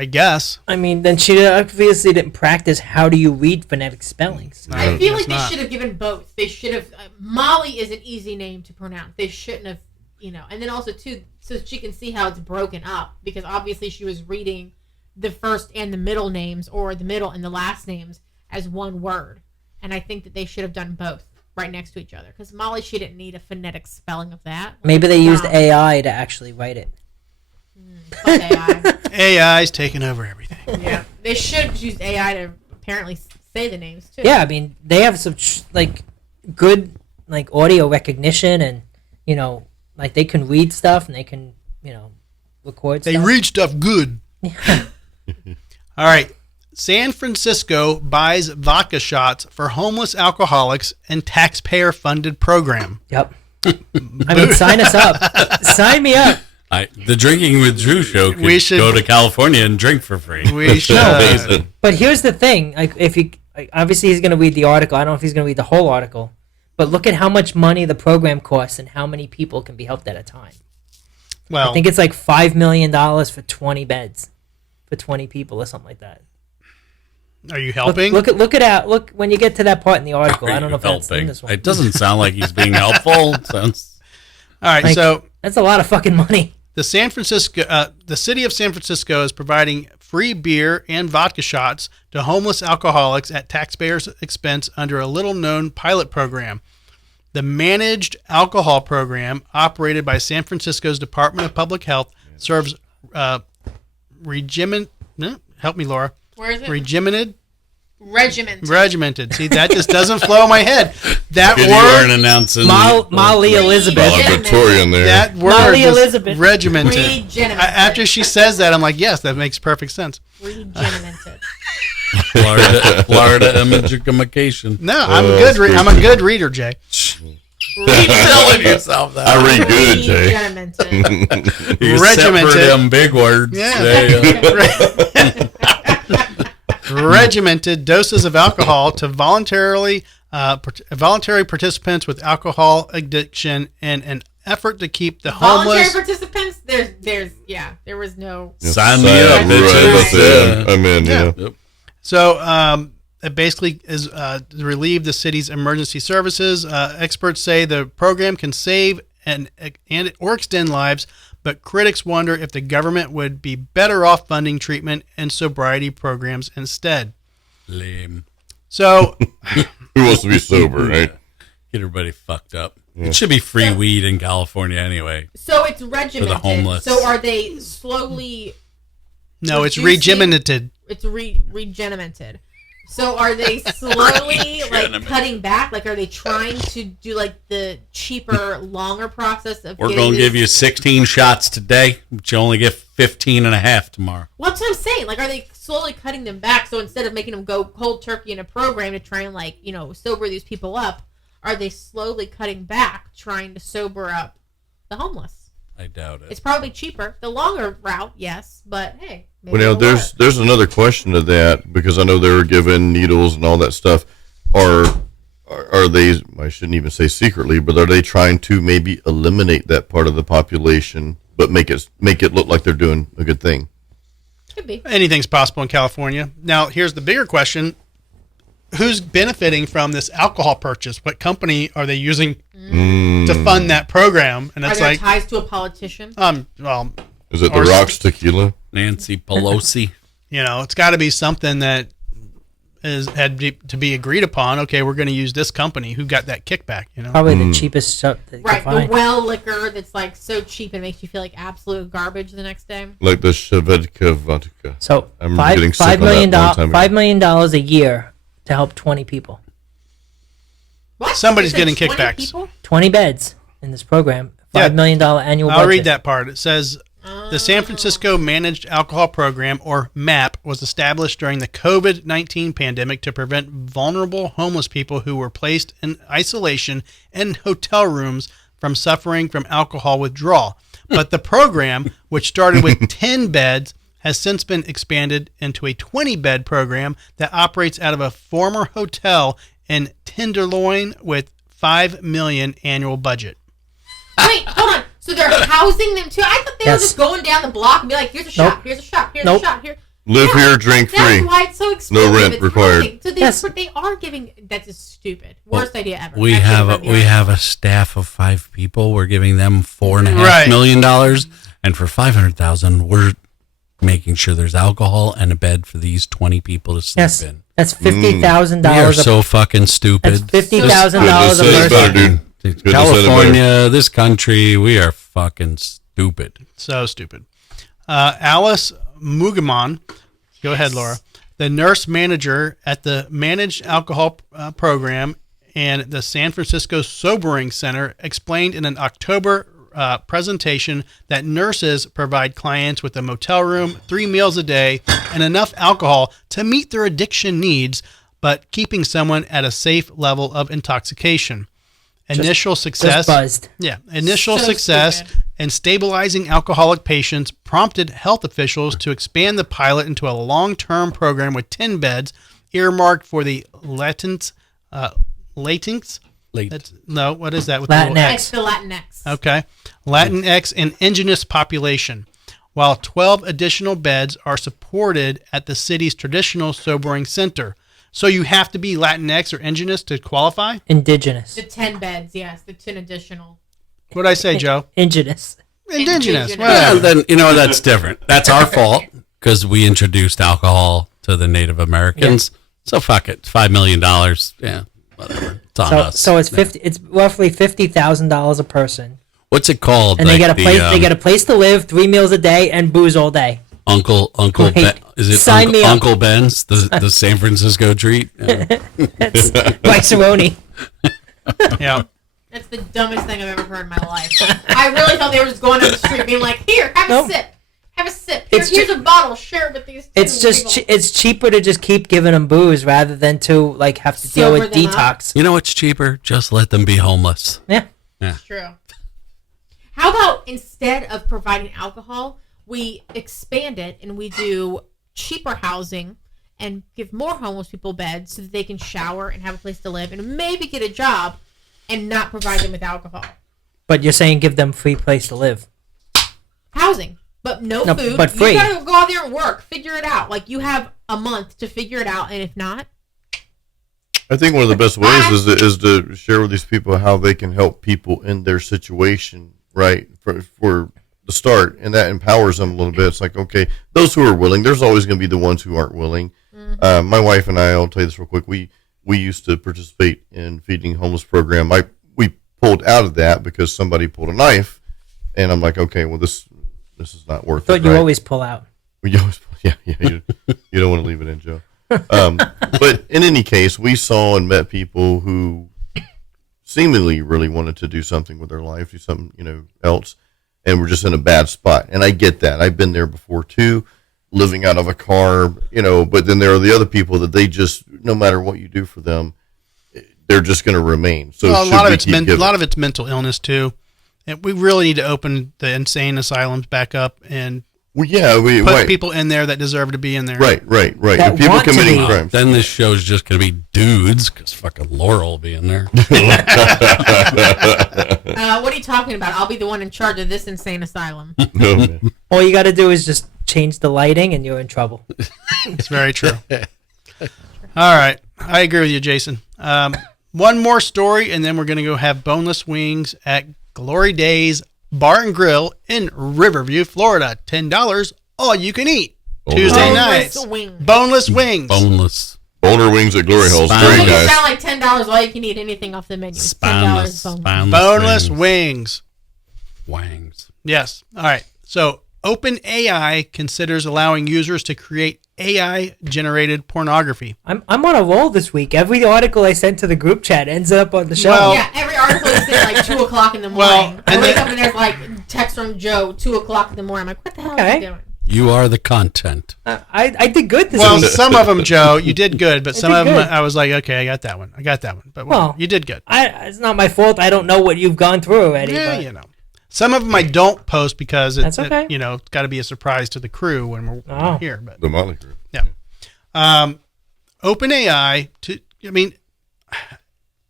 I guess. I mean, then she obviously didn't practice how do you read phonetic spellings. I feel like it's they not. should have given both. They should have. Molly is an easy name to pronounce. They shouldn't have, and then also too, so she can see how it's broken up, because obviously she was reading the first and the middle names, or the middle and the last names, as one word. And I think that they should have done both right next to each other, because Molly, she didn't need a phonetic spelling of that. Maybe they used Wow. AI to actually write it. Fuck AI. AI's taking over everything. Yeah, they should have used AI to apparently say the names too. Yeah, I mean, they have some good audio recognition, and they can read stuff and they can record They stuff. read stuff good. All right. San Francisco buys vodka shots for homeless alcoholics and taxpayer-funded program. Yep. I mean, sign us up. Sign me up. The Drinking with Drew show could We should- go to California and drink for free. We should. Amazing. But here's the thing: obviously he's going to read the article. I don't know if he's going to read the whole article, but look at how much money the program costs and how many people can be helped at a time. Well, I think it's like $5 million for 20 beds, for 20 people or something like that. are you helping? Look when you get to that part in the article. Are I don't you know if that's in helping? this one. It doesn't sound like he's being helpful. Sounds All right. Like- So That's a lot of fucking money. the city of San Francisco is providing free beer and vodka shots to homeless alcoholics at taxpayers' expense under a little-known pilot program. The Managed Alcohol Program, operated by San Francisco's Department of Public Health, serves help me, Laura. Where is it? Regimented. See, that just doesn't flow in my head. That good you weren't word, announcing. Molly Elizabeth. Well, Victoria in there. that word, Molly just Elizabeth. regimented. Regimented. After she says that, I'm like, yes, that makes perfect sense. Regimented. Florida Education. No, I'm good. I'm a good reader, Jay. Keep telling yourself that. I read good, Jay. Regimented. You Regimented. separate them big words. Yeah. They, Regimented doses of alcohol to voluntary participants with alcohol addiction in an effort to keep the Voluntary homeless. participants. There was no. Sign me up, Right, bitches. that's it. I'm in, Yeah. yeah. Yep. So it basically is to relieve the city's emergency services. Experts say the program can save and or extend lives, but critics wonder if the government would be better off funding treatment and sobriety programs instead. Lame. So Who wants to be sober, right? Get everybody fucked up. It should be free weed in California anyway. So it's regimented. homeless. So are they slowly? no, it's Reducing- regimented. It's regimented. So are they slowly cutting back? Like, are they trying to do the cheaper, longer process of? We're getting going to this- give you 16 shots today, but you only get 15 and a half tomorrow. Well, that's what I'm saying. Like, are they slowly cutting them back? So instead of making them go cold turkey in a program to try and sober these people up, are they slowly cutting back, trying to sober up the homeless? I doubt it. It's probably cheaper. The longer route, yes, but hey. Maybe Well, now it'll work. there's another question to that, because I know they were given needles and all that stuff. Are they? I shouldn't even say secretly, but are they trying to maybe eliminate that part of the population, but make it look like they're doing a good thing? Could be. Anything's possible in California. Now, here's the bigger question. Who's benefiting from this alcohol purchase? What company are they using to fund that program? And Are it's there like, ties to a politician? well, Is it the Or- Rocks Tequila? Nancy Pelosi. it's got to be something that to be agreed upon. Okay, we're going to use this company. Who got that kickback? Probably the cheapest stuff that you Right, can the find. well liquor that's so cheap it makes you feel like absolute garbage the next day. Like the Shvedka vodka. So I'm five, getting sick $5 on that million, one time ago. $5 million a year to help 20 people. What? Somebody's You said getting 20 kickbacks. people? 20 beds in this program. Yeah. $5 million annual budget. I'll read that part. It says the San Francisco Managed Alcohol Program, or MAP, was established during the COVID-19 pandemic to prevent vulnerable homeless people who were placed in isolation in hotel rooms from suffering from alcohol withdrawal. But the program, which started with 10 beds, has since been expanded into a 20-bed program that operates out of a former hotel in Tenderloin with $5 million annual budget. Wait, hold on. So they're housing them too? I thought they were Yes. just going down the block and be like, here's a shop, here's a shop, here's Nope. a shop, here. Live Yeah, here, drink That's free. why it's so expensive. rent It's required. housing. So they, Yes. but they are giving. That's just stupid. Worst idea ever. We I have should've read the we article. have a staff of 5 people. We're giving them $4.5 Right. million dollars, and for $500,000, we're making sure there's alcohol and a bed for these 20 people to sleep Yes, in. that's $50,000 We are a so fucking stupid. That's $50,000 a Goodness, it's better, person. dude. Couldn't have said it better. California, this country, we are fucking stupid. So stupid. Alice Mugamon, go ahead, Laura, the nurse manager at the Managed Alcohol Program and the San Francisco Sobering Center, explained in an October presentation that nurses provide clients with a motel room, 3 meals a day, and enough alcohol to meet their addiction needs, but keeping someone at a safe level of intoxication. Initial success. Just buzzed. Yeah. Initial So success stupid. in stabilizing alcoholic patients prompted health officials to expand the pilot into a long-term program with 10 beds earmarked for the latents. Late. That's, no, what is that? With the little Latinx. It's the Latinx. Okay. Latinx and indigenous population. While 12 additional beds are supported at the city's traditional sobering center. So you have to be Latinx or indigenous to qualify? Indigenous. The 10 beds, yes. The 10 additional. What did I say, Joe? Indigenous. Indigenous. Indigenous. Well, Whatever. then, that's different. That's our fault because we introduced alcohol to the Native Americans. So fuck it. $5 million. Yeah, whatever. It's on us. So it's 50. It's roughly $50,000 a person, What's it called? and they Like get a place. the, They get a place to live, 3 meals a day, and booze all day. Uncle Wait, Ben. Is it sign me up. Uncle Ben's, the San Francisco treat? Yeah. That's Mike Cerrone. Yeah. That's the dumbest thing I've ever heard in my life. I really thought they were just going down the street being like, here, have Nope. a sip. Have a sip. Here, It's here's a bottle. Share it with these It's two just people. it's cheaper to just keep giving them booze rather than to like have to deal Sober with them up. detox. You know what's cheaper? Just let them be homeless. Yeah. It's true. How about instead of providing alcohol, we expand it and we do cheaper housing and give more homeless people beds so that they can shower and have a place to live and maybe get a job and not provide them with alcohol. But you're saying give them free place to live. Housing, but no No, food. but free. You gotta go out there and work. Figure it out. Like, you have a month to figure it out, and if not, I think one of the best ways is to share with these people how they can help people in their situation, right? For the start, and that empowers them a little bit. It's like, okay, those who are willing, there's always going to be the ones who aren't willing. My wife and I'll tell you this real quick. We used to participate in feeding homeless program. We pulled out of that because somebody pulled a knife, and I'm like, okay, well this is not worth Thought it. you right? always pull out. You always, yeah. You don't want to leave it in, Joe. But in any case, we saw and met people who seemingly really wanted to do something with their life, do something, else, and were just in a bad spot. And I get that. I've been there before too, living out of a car, But then there are the other people that they just, no matter what you do for them, they're just going to remain. So Well, a should lot of we it's keep giving? a lot of it's mental illness too. And we really need to open the insane asylums back up and Well, yeah, we put right, people in there that deserve to be in there. right. That The people want to committing be. crimes. Then this show's just going to be dudes because fucking Laurel will be in there. what are you talking about? I'll be the one in charge of this insane asylum. No, man. All you got to do is just change the lighting, and you're in trouble. It's very true. All right. I agree with you, Jason. One more story, and then we're going to go have boneless wings at Glory Days Bar and Grill in Riverview, Florida. $10, all you can eat. Tuesday Boneless nights. wings. Boneless wings. Boneless. Boner wings at Glory Hole's Spine. great, Make it guys. sound like $10 all you can eat anything off the menu. $10 Spineless. boneless. Boneless wings. wings. Wangs. Yes. All right. So OpenAI considers allowing users to create AI-generated pornography. I'm on a roll this week. Every article I sent to the group chat ends up on the show. Well- Yeah, every article is at like 2 o'clock in the morning. Well, I and wake then- up and there's like text from Joe, 2 o'clock in the morning. I'm like, what the hell are Okay. you doing? You are the content. I did good this Well, week. some of them, Joe, you did good, but some did of them, good. I was like, okay, I got that one. But Well, you did good. It's not my fault. I don't know what you've gone through already. Yeah, but you know. Some of them I don't post because That's okay. it's got to be a surprise to the crew when we're here. But The Motley Crue. yeah, OpenAI.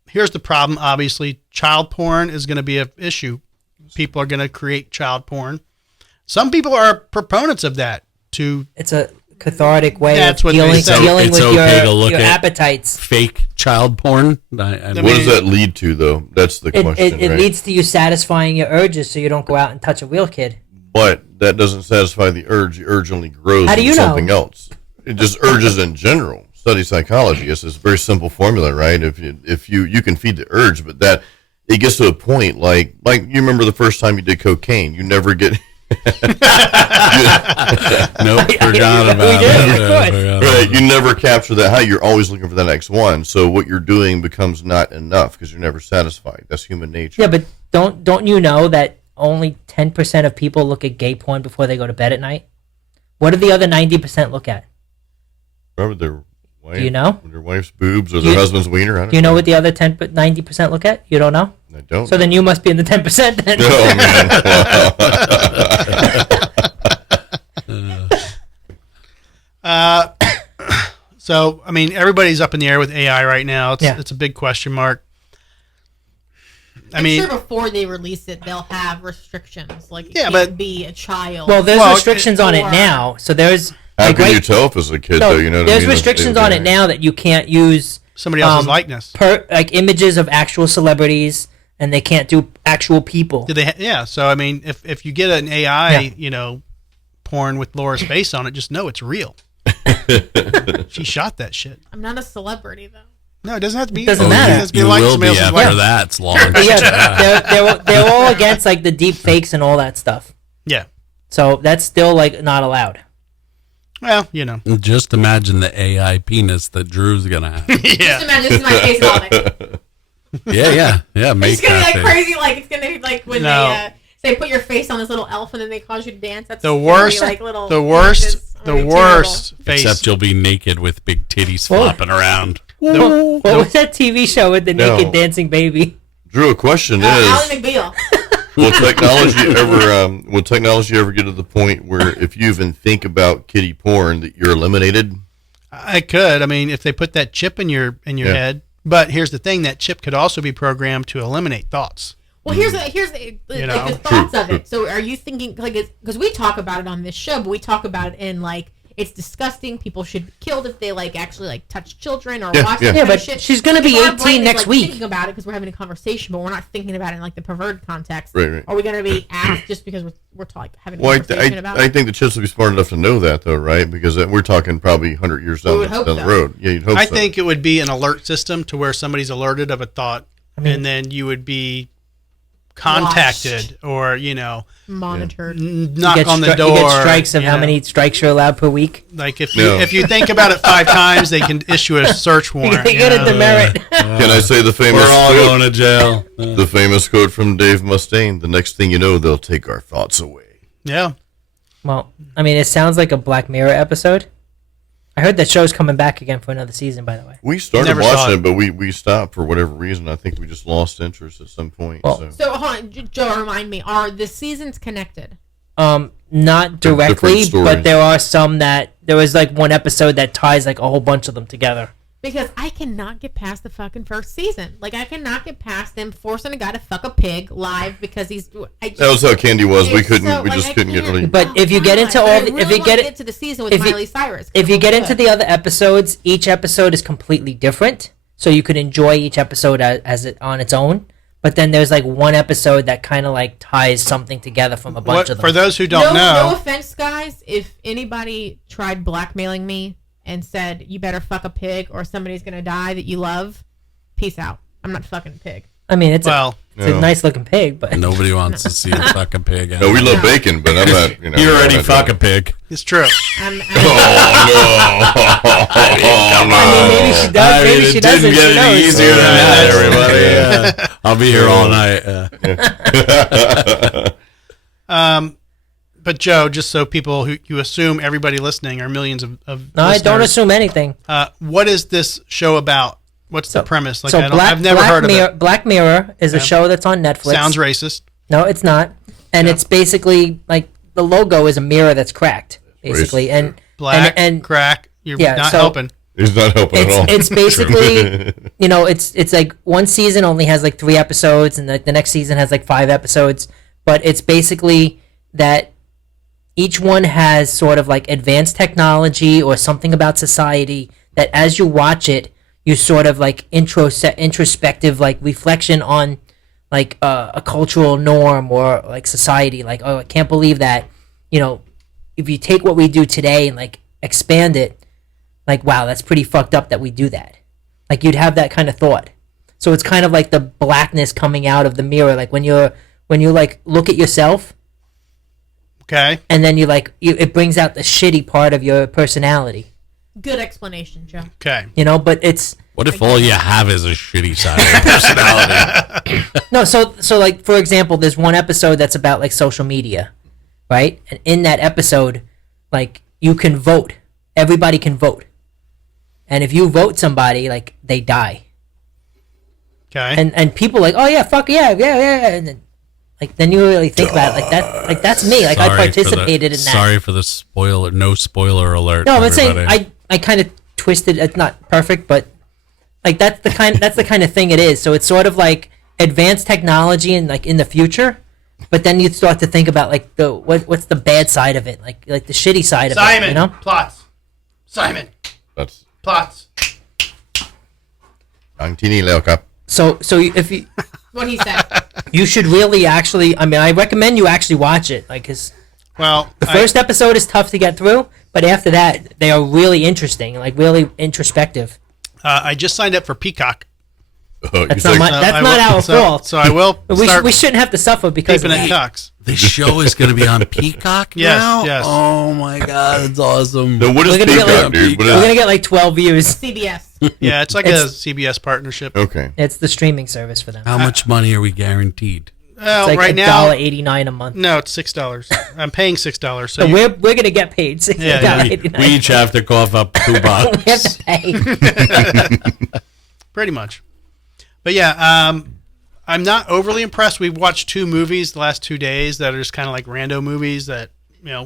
Here's the problem. Obviously, child porn is going to be an issue. People are going to create child porn. Some people are proponents of that. it's a cathartic way That's of what they dealing, say. dealing It's with okay to look your at- appetites. Fake child porn. What does that lead to, though? That's the question, It right? leads to you satisfying your urges, so you don't go out and touch a real kid. But that doesn't satisfy the urge. The urge only grows How do into you know? something else. It just urges in general. Study psychology. It's this very simple formula, right? If you can feed the urge, but that it gets to a point like you remember the first time you did cocaine, you never get Nope, forgot we about did, it. of course. Forgot right. about You never capture that high. You're always looking for the next one. So what you're doing becomes not enough because you're never satisfied. That's human nature. Yeah, but don't you know that only 10% of people look at gay porn before they go to bed at night? What do the other 90% look at? Probably their wife, Do you know? their wife's boobs or their husband's wiener. I don't Do you know what the other 90% look at? You don't know? I don't. So then you must be in the 10% then. Oh man. So, I mean, everybody's up in the air with AI right now. It's a big question mark. I'm sure before they release it, they'll have restrictions. Like, it can't be a child. Well, there's restrictions on it now. So there's... How like, can right- you tell if it's a kid, So though? You know what I there's mean? restrictions on it now that you can't use somebody else's likeness, like images of actual celebrities, and they can't do actual people. Did they? Yeah. So I mean, if you get an AI, porn with Laura's face on it, just know it's real. She shot that shit. I'm not a celebrity, though. No, it doesn't have to be. Doesn't matter. It has to be You like will somebody be else's after likeness. that. It's launched. But yeah, they're all against like the deep fakes and all that stuff. Yeah. So that's still like not allowed. Well, Just imagine the AI penis that Drew's gonna have. Just imagine this is my face on it. Yeah. Make It's gonna be that like thing. crazy. Like it's gonna be like when No. they put your face on this little elf and then they cause you to dance. That's The gonna be, worst. like, little The worst. images. The It's worst face. Except you'll be naked with big titties flopping around. What was that TV show with the No. naked dancing baby? Drew, a question terrible. is: Ally McBeal. will technology ever get to the point where if you even think about kiddie porn that you're eliminated? I could. I mean, if they put that chip in your Yeah. head. But here's the thing: that chip could also be programmed to eliminate thoughts. Well, here's the thoughts of it. So, are you thinking like because we talk about it on this show, but we talk about it in like it's disgusting. People should be killed if they like actually like touch children or watch that Yeah, kind but of shit. she's gonna be Our 18 brain is, next like, week. Thinking about it because we're having a conversation, but we're not thinking about it in like the perverted context. Right. Are we going to be asked just because we're like having a Well, conversation about I it? think the chips would be smart enough to know that, though, right? Because we're talking probably 100 years We down, would hope down the so. road. Yeah, you'd hope I so. think it would be an alert system to where somebody's alerted of a thought, and then you would be contacted or Monitored. knock on the door. You get strikes of how many strikes you're allowed per week. Like if No. you think about it 5 times, they can issue a search warrant. You get a demerit. Can I say the famous We're all quote? going to jail. The famous quote from Dave Mustaine: "The next thing you know, they'll take our thoughts away." Yeah. Well, I mean, it sounds like a Black Mirror episode. I heard that show's coming back again for another season, by the way. We started Never saw watching it. it, but we stopped for whatever reason. I think we just lost interest at some point. Well- so. So, hold on, Joe, remind me, are the seasons connected? Not They're different directly, stories. but there are some that there was like one episode that ties like a whole bunch of them together. Because I cannot get past the fucking first season. Like, I cannot get past them forcing a guy to fuck a pig live because he's... That was how Candy was. We It's couldn't. so, we like, just I couldn't get can't- really. But if you get into all, I the, really if you wanna get it, get to the season with if you- Miley Cyrus. if you get into it, the other episodes, each episode is completely different, so you could enjoy each episode as it on its own. But then there's like one episode that kind of like ties something together from a bunch of them. For those who don't no know, offense, guys. If anybody tried blackmailing me and said you better fuck a pig or somebody's gonna die that you love, peace out. I'm not fucking a pig. I mean, it's well, a nice looking pig, but Nobody wants to see a fucking pig. No, we love bacon, but I'm not. You know, You already I'm not fuck a doing pig. it's true. I'm I mean, maybe she does, maybe she doesn't. Didn't Who get any knows? easier than that, everybody. I'll be here all night. But Joe, just so people who you assume everybody listening are millions of No, I don't listeners, assume anything. what is this show about? What's the premise? Like, So I've never heard of it. Black Mirror is a show that's on Netflix. Sounds racist. No, it's not. And it's basically like the logo is a mirror that's cracked, basically. And Black, and crack. You're yeah, not so- helping. It's not helping at all. it's basically it's like one season only has like 3 episodes, and like the next season has like 5 episodes. But it's basically that each one has sort of like advanced technology or something about society that as you watch it, you sort of like introspective like reflection on like a cultural norm or like society. Like, oh, I can't believe that, if you take what we do today and like expand it, like, wow, that's pretty fucked up that we do that. Like, you'd have that kind of thought. So it's kind of like the blackness coming out of the mirror, like when you like look at yourself, Okay. and then it brings out the shitty part of your personality, Good explanation, Joe. Okay. But it's What if all you have is a shitty side of your personality? no. So like, for example, there's one episode that's about like social media, right? And in that episode, like, you can vote. Everybody can vote, and if you vote somebody, like, they die. Okay. And people like, oh yeah, fuck yeah, and then, like, then you really think about it, like that, like, that's me, like, I Sorry for participated in that. Sorry for the spoiler. No spoiler alert. No, I'm saying everybody. I kind of twisted. It's not perfect, but like that's the kind of thing it is. So it's sort of like advanced technology and like in the future, but then you start to think about like what's the bad side of it, like the shitty side of Simon. it, Plots. Simon. That's Plots. ทางที่นี่แล้วครับ So if you What he said. you should really actually, I mean, I recommend you actually watch it, like, 'cause Well, the first episode is tough to get through, but after that they are really interesting, like really introspective. I just signed up for Peacock. That's not my, that's I not will- our so, fault. So I will We start shouldn't have to suffer because of peeping at that. cocks. This show is going to be on Peacock Yes, now? yes. Oh my God, it's awesome. No, what is We're gonna get Peacock, like- dude? What We're is, gonna get like 12 views. CBS. Yeah, it's like It's- a CBS partnership. okay. It's the streaming service for them. How much money are we guaranteed? Well, It's like right now, $1.89 a month. no, it's $6. I'm paying $6. So So you- we're gonna get paid. Yeah, We each have to cough up $2. We have to pay. pretty much. But yeah, I'm not overly impressed. We've watched 2 movies the last 2 days that are just kind of like rando movies that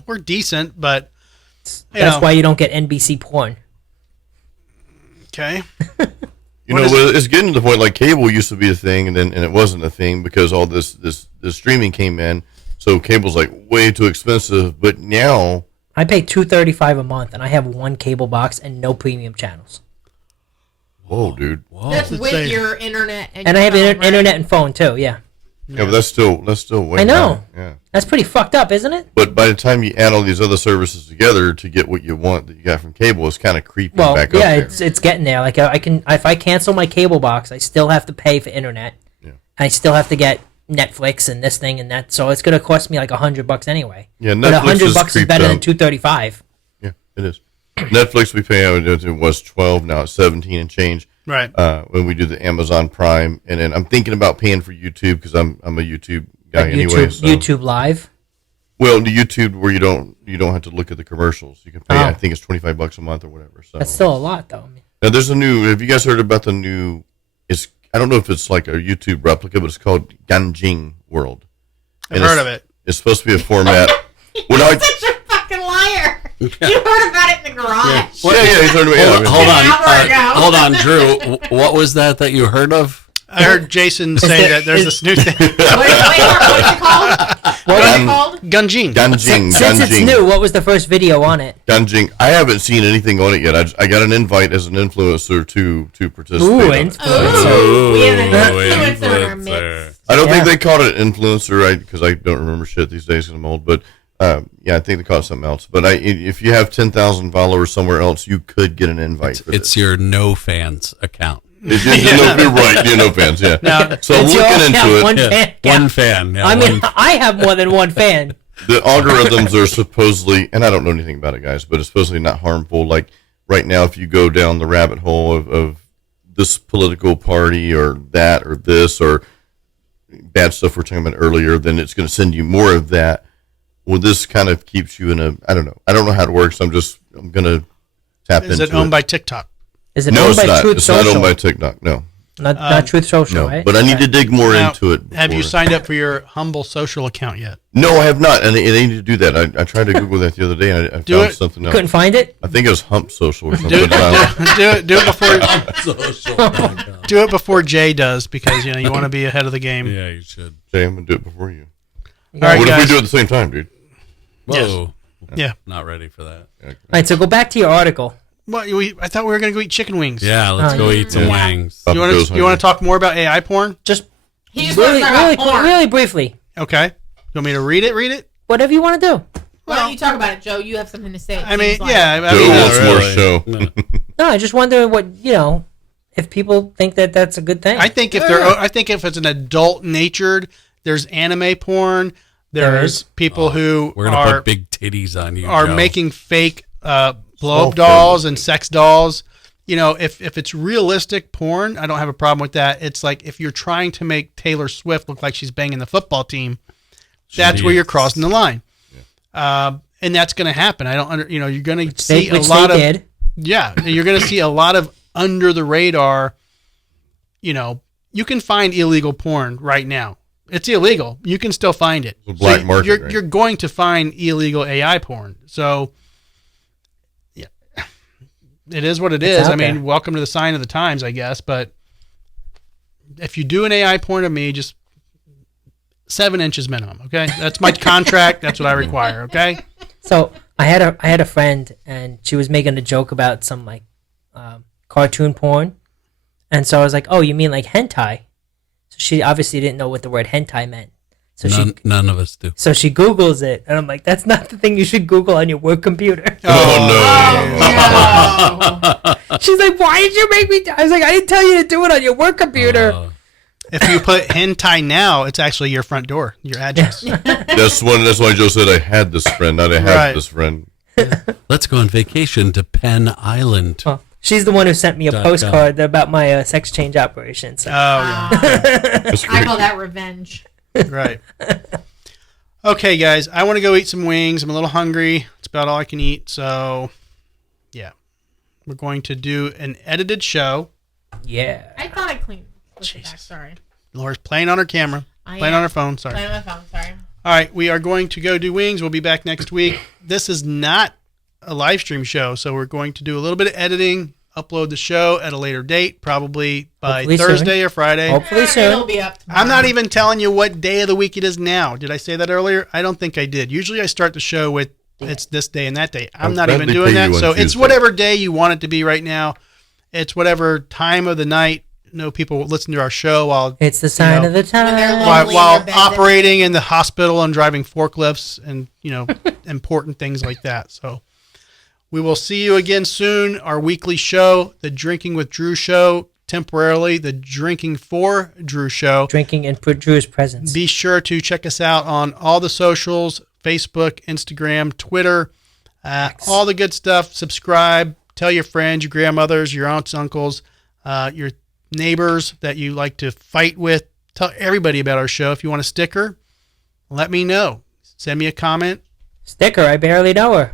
were decent, but That's why you don't get NBC porn. Okay. You What know, is- well, it's getting to the point like cable used to be a thing, and it wasn't a thing because all this streaming came in. So cable's like way too expensive. But now, I pay $235 a month, and I have 1 cable box and no premium channels. whoa, dude. That's Let's with say- your internet. And your I have phone, right? internet and phone too. Yeah, Yeah, but that's still way I know. down. Yeah. that's pretty fucked up, isn't it? But by the time you add all these other services together to get what you want that you got from cable, it's kind of creeping Well, back yeah, up there. it's getting there. Like, I can, if I cancel my cable box, I still have to pay for internet. Yeah. I still have to get Netflix and this thing and that. So it's gonna cost me like $100 anyway. Yeah, But Netflix $100 has is creeped better than up. $235. Yeah, it is. Netflix we pay out, it was 12, now it's 17 and change. Right. When we do the Amazon Prime, and then I'm thinking about paying for YouTube because I'm a YouTube guy anyway. So. YouTube Live. Well, the YouTube where you don't have to look at the commercials. You can pay. Oh. I think it's $25 a month or whatever. So That's still a lot, though. now there's a new. Have you guys heard about the new? It's I don't know if it's like a YouTube replica, but it's called Ganjing World. I've And heard it's- of it. It's supposed to be a format. Well, I, Such a fucking liar. You heard about it in the garage. yeah, he's heard of it. Yeah, Hold on, An hour ago. hold on, Drew. What was that you heard of? I heard Jason say that there's this new thing. What's it called? What's it called? Gunjin. Ganjing, Since it's new, what was the first video on it? Ganjing. I haven't seen anything on it yet. I got an invite as an influencer to participate. Ooh, on it. influencer. Ooh, we have an Oh, influencer in our influencer. midst. I don't think Yeah. they called it influencer, right? Because I don't remember shit these days because I'm old. But yeah, I think they called it something else. But if you have 10,000 followers somewhere else, you could get an invite. For It's this. your no fans account. You're right. You're no fans. Yeah. Now, So I'm It's your- looking yeah, into it. one Yeah, fan. Yeah. one fan. Yeah, I mean, one- I have more than one fan. The algorithms are supposedly, and I don't know anything about it, guys, but it's supposedly not harmful. Like right now, if you go down the rabbit hole of this political party or that or this or bad stuff we're talking about earlier, then it's going to send you more of that. Well, this kind of keeps you in a. I don't know how it works. I'm gonna tap Is into it owned by TikTok? Is it No, owned it's by not. Truth It's Social? not owned by TikTok. No, Not Truth Social, no. right? But I need to dig more Now, into it. Have you before- signed up for your Humble Social account yet? No, I have not, and I need to do that. I tried to Google that the other day, and I Do found it. something else. Couldn't find it. I think it was Hump Social or something. Do it. Do it before. Social.com. Do it before Jay does, because you want to be ahead of the game. Yeah, you should. Jay, I'm gonna do it before you. All right, What if we guys. do it at the same time, dude? Whoa. Yeah. Not ready for that. All right, so go back to your article. What? I thought we were going to go eat chicken wings. Yeah, let's go eat some wings. You want to talk more about AI porn? Just He just really, wants to talk really, about porn. really briefly. Okay. You want me to read it? Read it. Whatever you want to do. Why don't you talk about it, Joe? You have something to say. it I mean, seems like. yeah. I Joe mean, wants more really. show. No. No, I just wonder what if people think that that's a good thing. I think if it's an adult natured, there's anime porn. There There's is. people who We're gonna are put big titties on you. are Joe. making fake blow Small up dolls and sex dolls. If it's realistic porn, I don't have a problem with that. It's like if you're trying to make Taylor Swift look like she's banging the football team, that's where you're is. crossing the line. And that's going to happen. I don't you're going to see Which a lot they of did. yeah, you're going to see a lot of under the radar. You can find illegal porn right now. It's illegal. You can still find it. It's a black market, You're, right? you're going to find illegal AI porn. So, yeah, it is what it It's is. out I mean, there. welcome to the sign of the times, I guess. But if you do an AI porn of me, just 7 inches minimum. Okay, that's my contract. That's what I require. Okay. So I had a friend, and she was making a joke about some cartoon porn, and so I was like, "Oh, you mean like hentai?" So she obviously didn't know what the word hentai meant. So None of us do. so she Googles it, and I'm like, "That's not the thing you should Google on your work computer." Oh, no. She's like, "Why did you make me?" I was like, "I didn't tell you to do it on your work computer." If you put hentai now, it's actually your front door, your address. That's why Joe said I had this friend, not I have Right. this friend. Let's go on vacation to Penn Island. Well, she's the one who sent me a .com. postcard about my sex change operation. So. Oh, yeah. That's I great. call that revenge. Right. Okay, guys, I want to go eat some wings. I'm a little hungry. It's about all I can eat. So, yeah. We're going to do an edited show. Yeah. I thought I cleaned with the back. Jesus. Sorry. Laura's playing on her camera, I playing am. on her phone. Sorry. Playing on my phone. Sorry. All right, we are going to go do wings. We'll be back next week. This is not a live stream show, so we're going to do a little bit of editing, upload the show at a later date, probably by Hopefully Thursday soon. or Friday. Hopefully It'll soon. be up tomorrow. I'm not even telling you what day of the week it is now. Did I say that earlier? I don't think I did. Usually I start the show with it's this day and that day. I'm I'm not glad even they doing pay that. you on So it's Tuesday. whatever day you want it to be right now. It's whatever time of the night. No people listen to our show while It's the sign know, of the they're time. lonely. while, in while their beds operating in the hospital and driving forklifts and important things like that. So we will see you again soon. Our weekly show, the Drinking with Drew show, temporarily the Drinking for Drew show. Drinking in Drew's presence. Be sure to check us out on all the socials: Facebook, Instagram, Twitter, all the good stuff. Subscribe. Tell your friends, your grandmothers, your aunts, uncles, your neighbors that you like to fight with. Tell everybody about our show. If you want a sticker, let me know. Send me a comment. Sticker, I barely know her.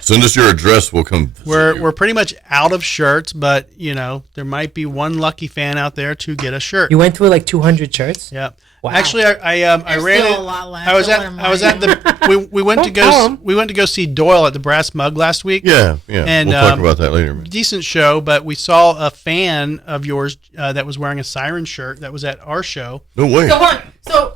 Send us your address. We'll come. visit you. We're pretty much out of shirts, but there might be one lucky fan out there to get a shirt. You went through like 200 shirts? Yeah. Wow. Actually, I There's ran still it. a lot left. I was Don't at let 'em I was lie. at the we went to Don't tell 'em. go see Doyle at the Brass Mug last week. Yeah. And, we'll talk about that later, man. Decent show, but we saw a fan of yours that was wearing a Siren shirt that was at our show. No way. So, hold on. So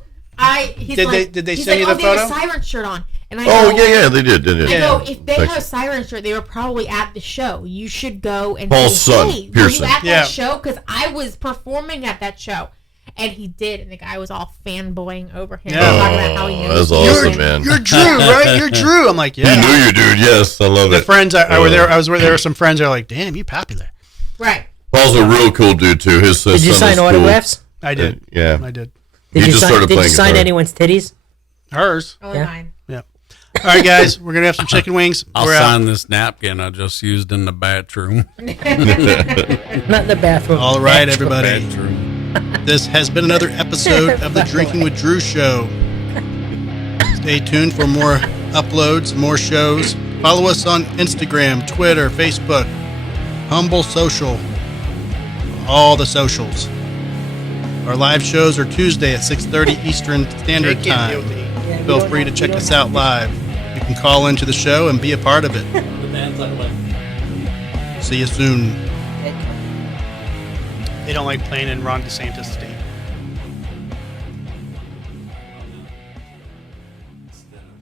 he's Did like, they he's send like, you the They have a photo? siren shirt on, and I Oh go, yeah, they did. They did. I go, Yeah. if they Thank have you. a siren shirt, they were probably at the show. You should go and Paul's say, son, hey, were Pearson. you at Yeah. that show? Because I was performing at that show. And he did, and the guy was all fanboying over him, Yeah. talking about how he Oh, knows that's him. awesome, man. You're Drew, right? You're Drew. I'm like, He yeah. knew you, dude. Yes, I love The it. friends I were there. There were some friends that were like, damn, you popular. Right. Paul's a real cool dude too. His Did you son sign is cool. autographs? I did. Yeah. I did. He Did you just sign, started did you playing sign guitar. anyone's titties? Hers. Only Yeah. mine. Yeah. All right, guys, we're gonna have some chicken wings. I'll We're out. sign this napkin I just used in the bathroom. Not in the bathroom. All right, everybody. Bathroom. This has been another episode of the Drinking with Drew show. Stay tuned for more uploads, more shows. Follow us on Instagram, Twitter, Facebook, Humble Social, all the socials. Our live shows are Tuesday at 6:30 Eastern Standard Time. Feel free to check us out live. You can call into the show and be a part of it. The band's on the way. See you soon. It- They don't like playing in Ron DeSantis' stadium.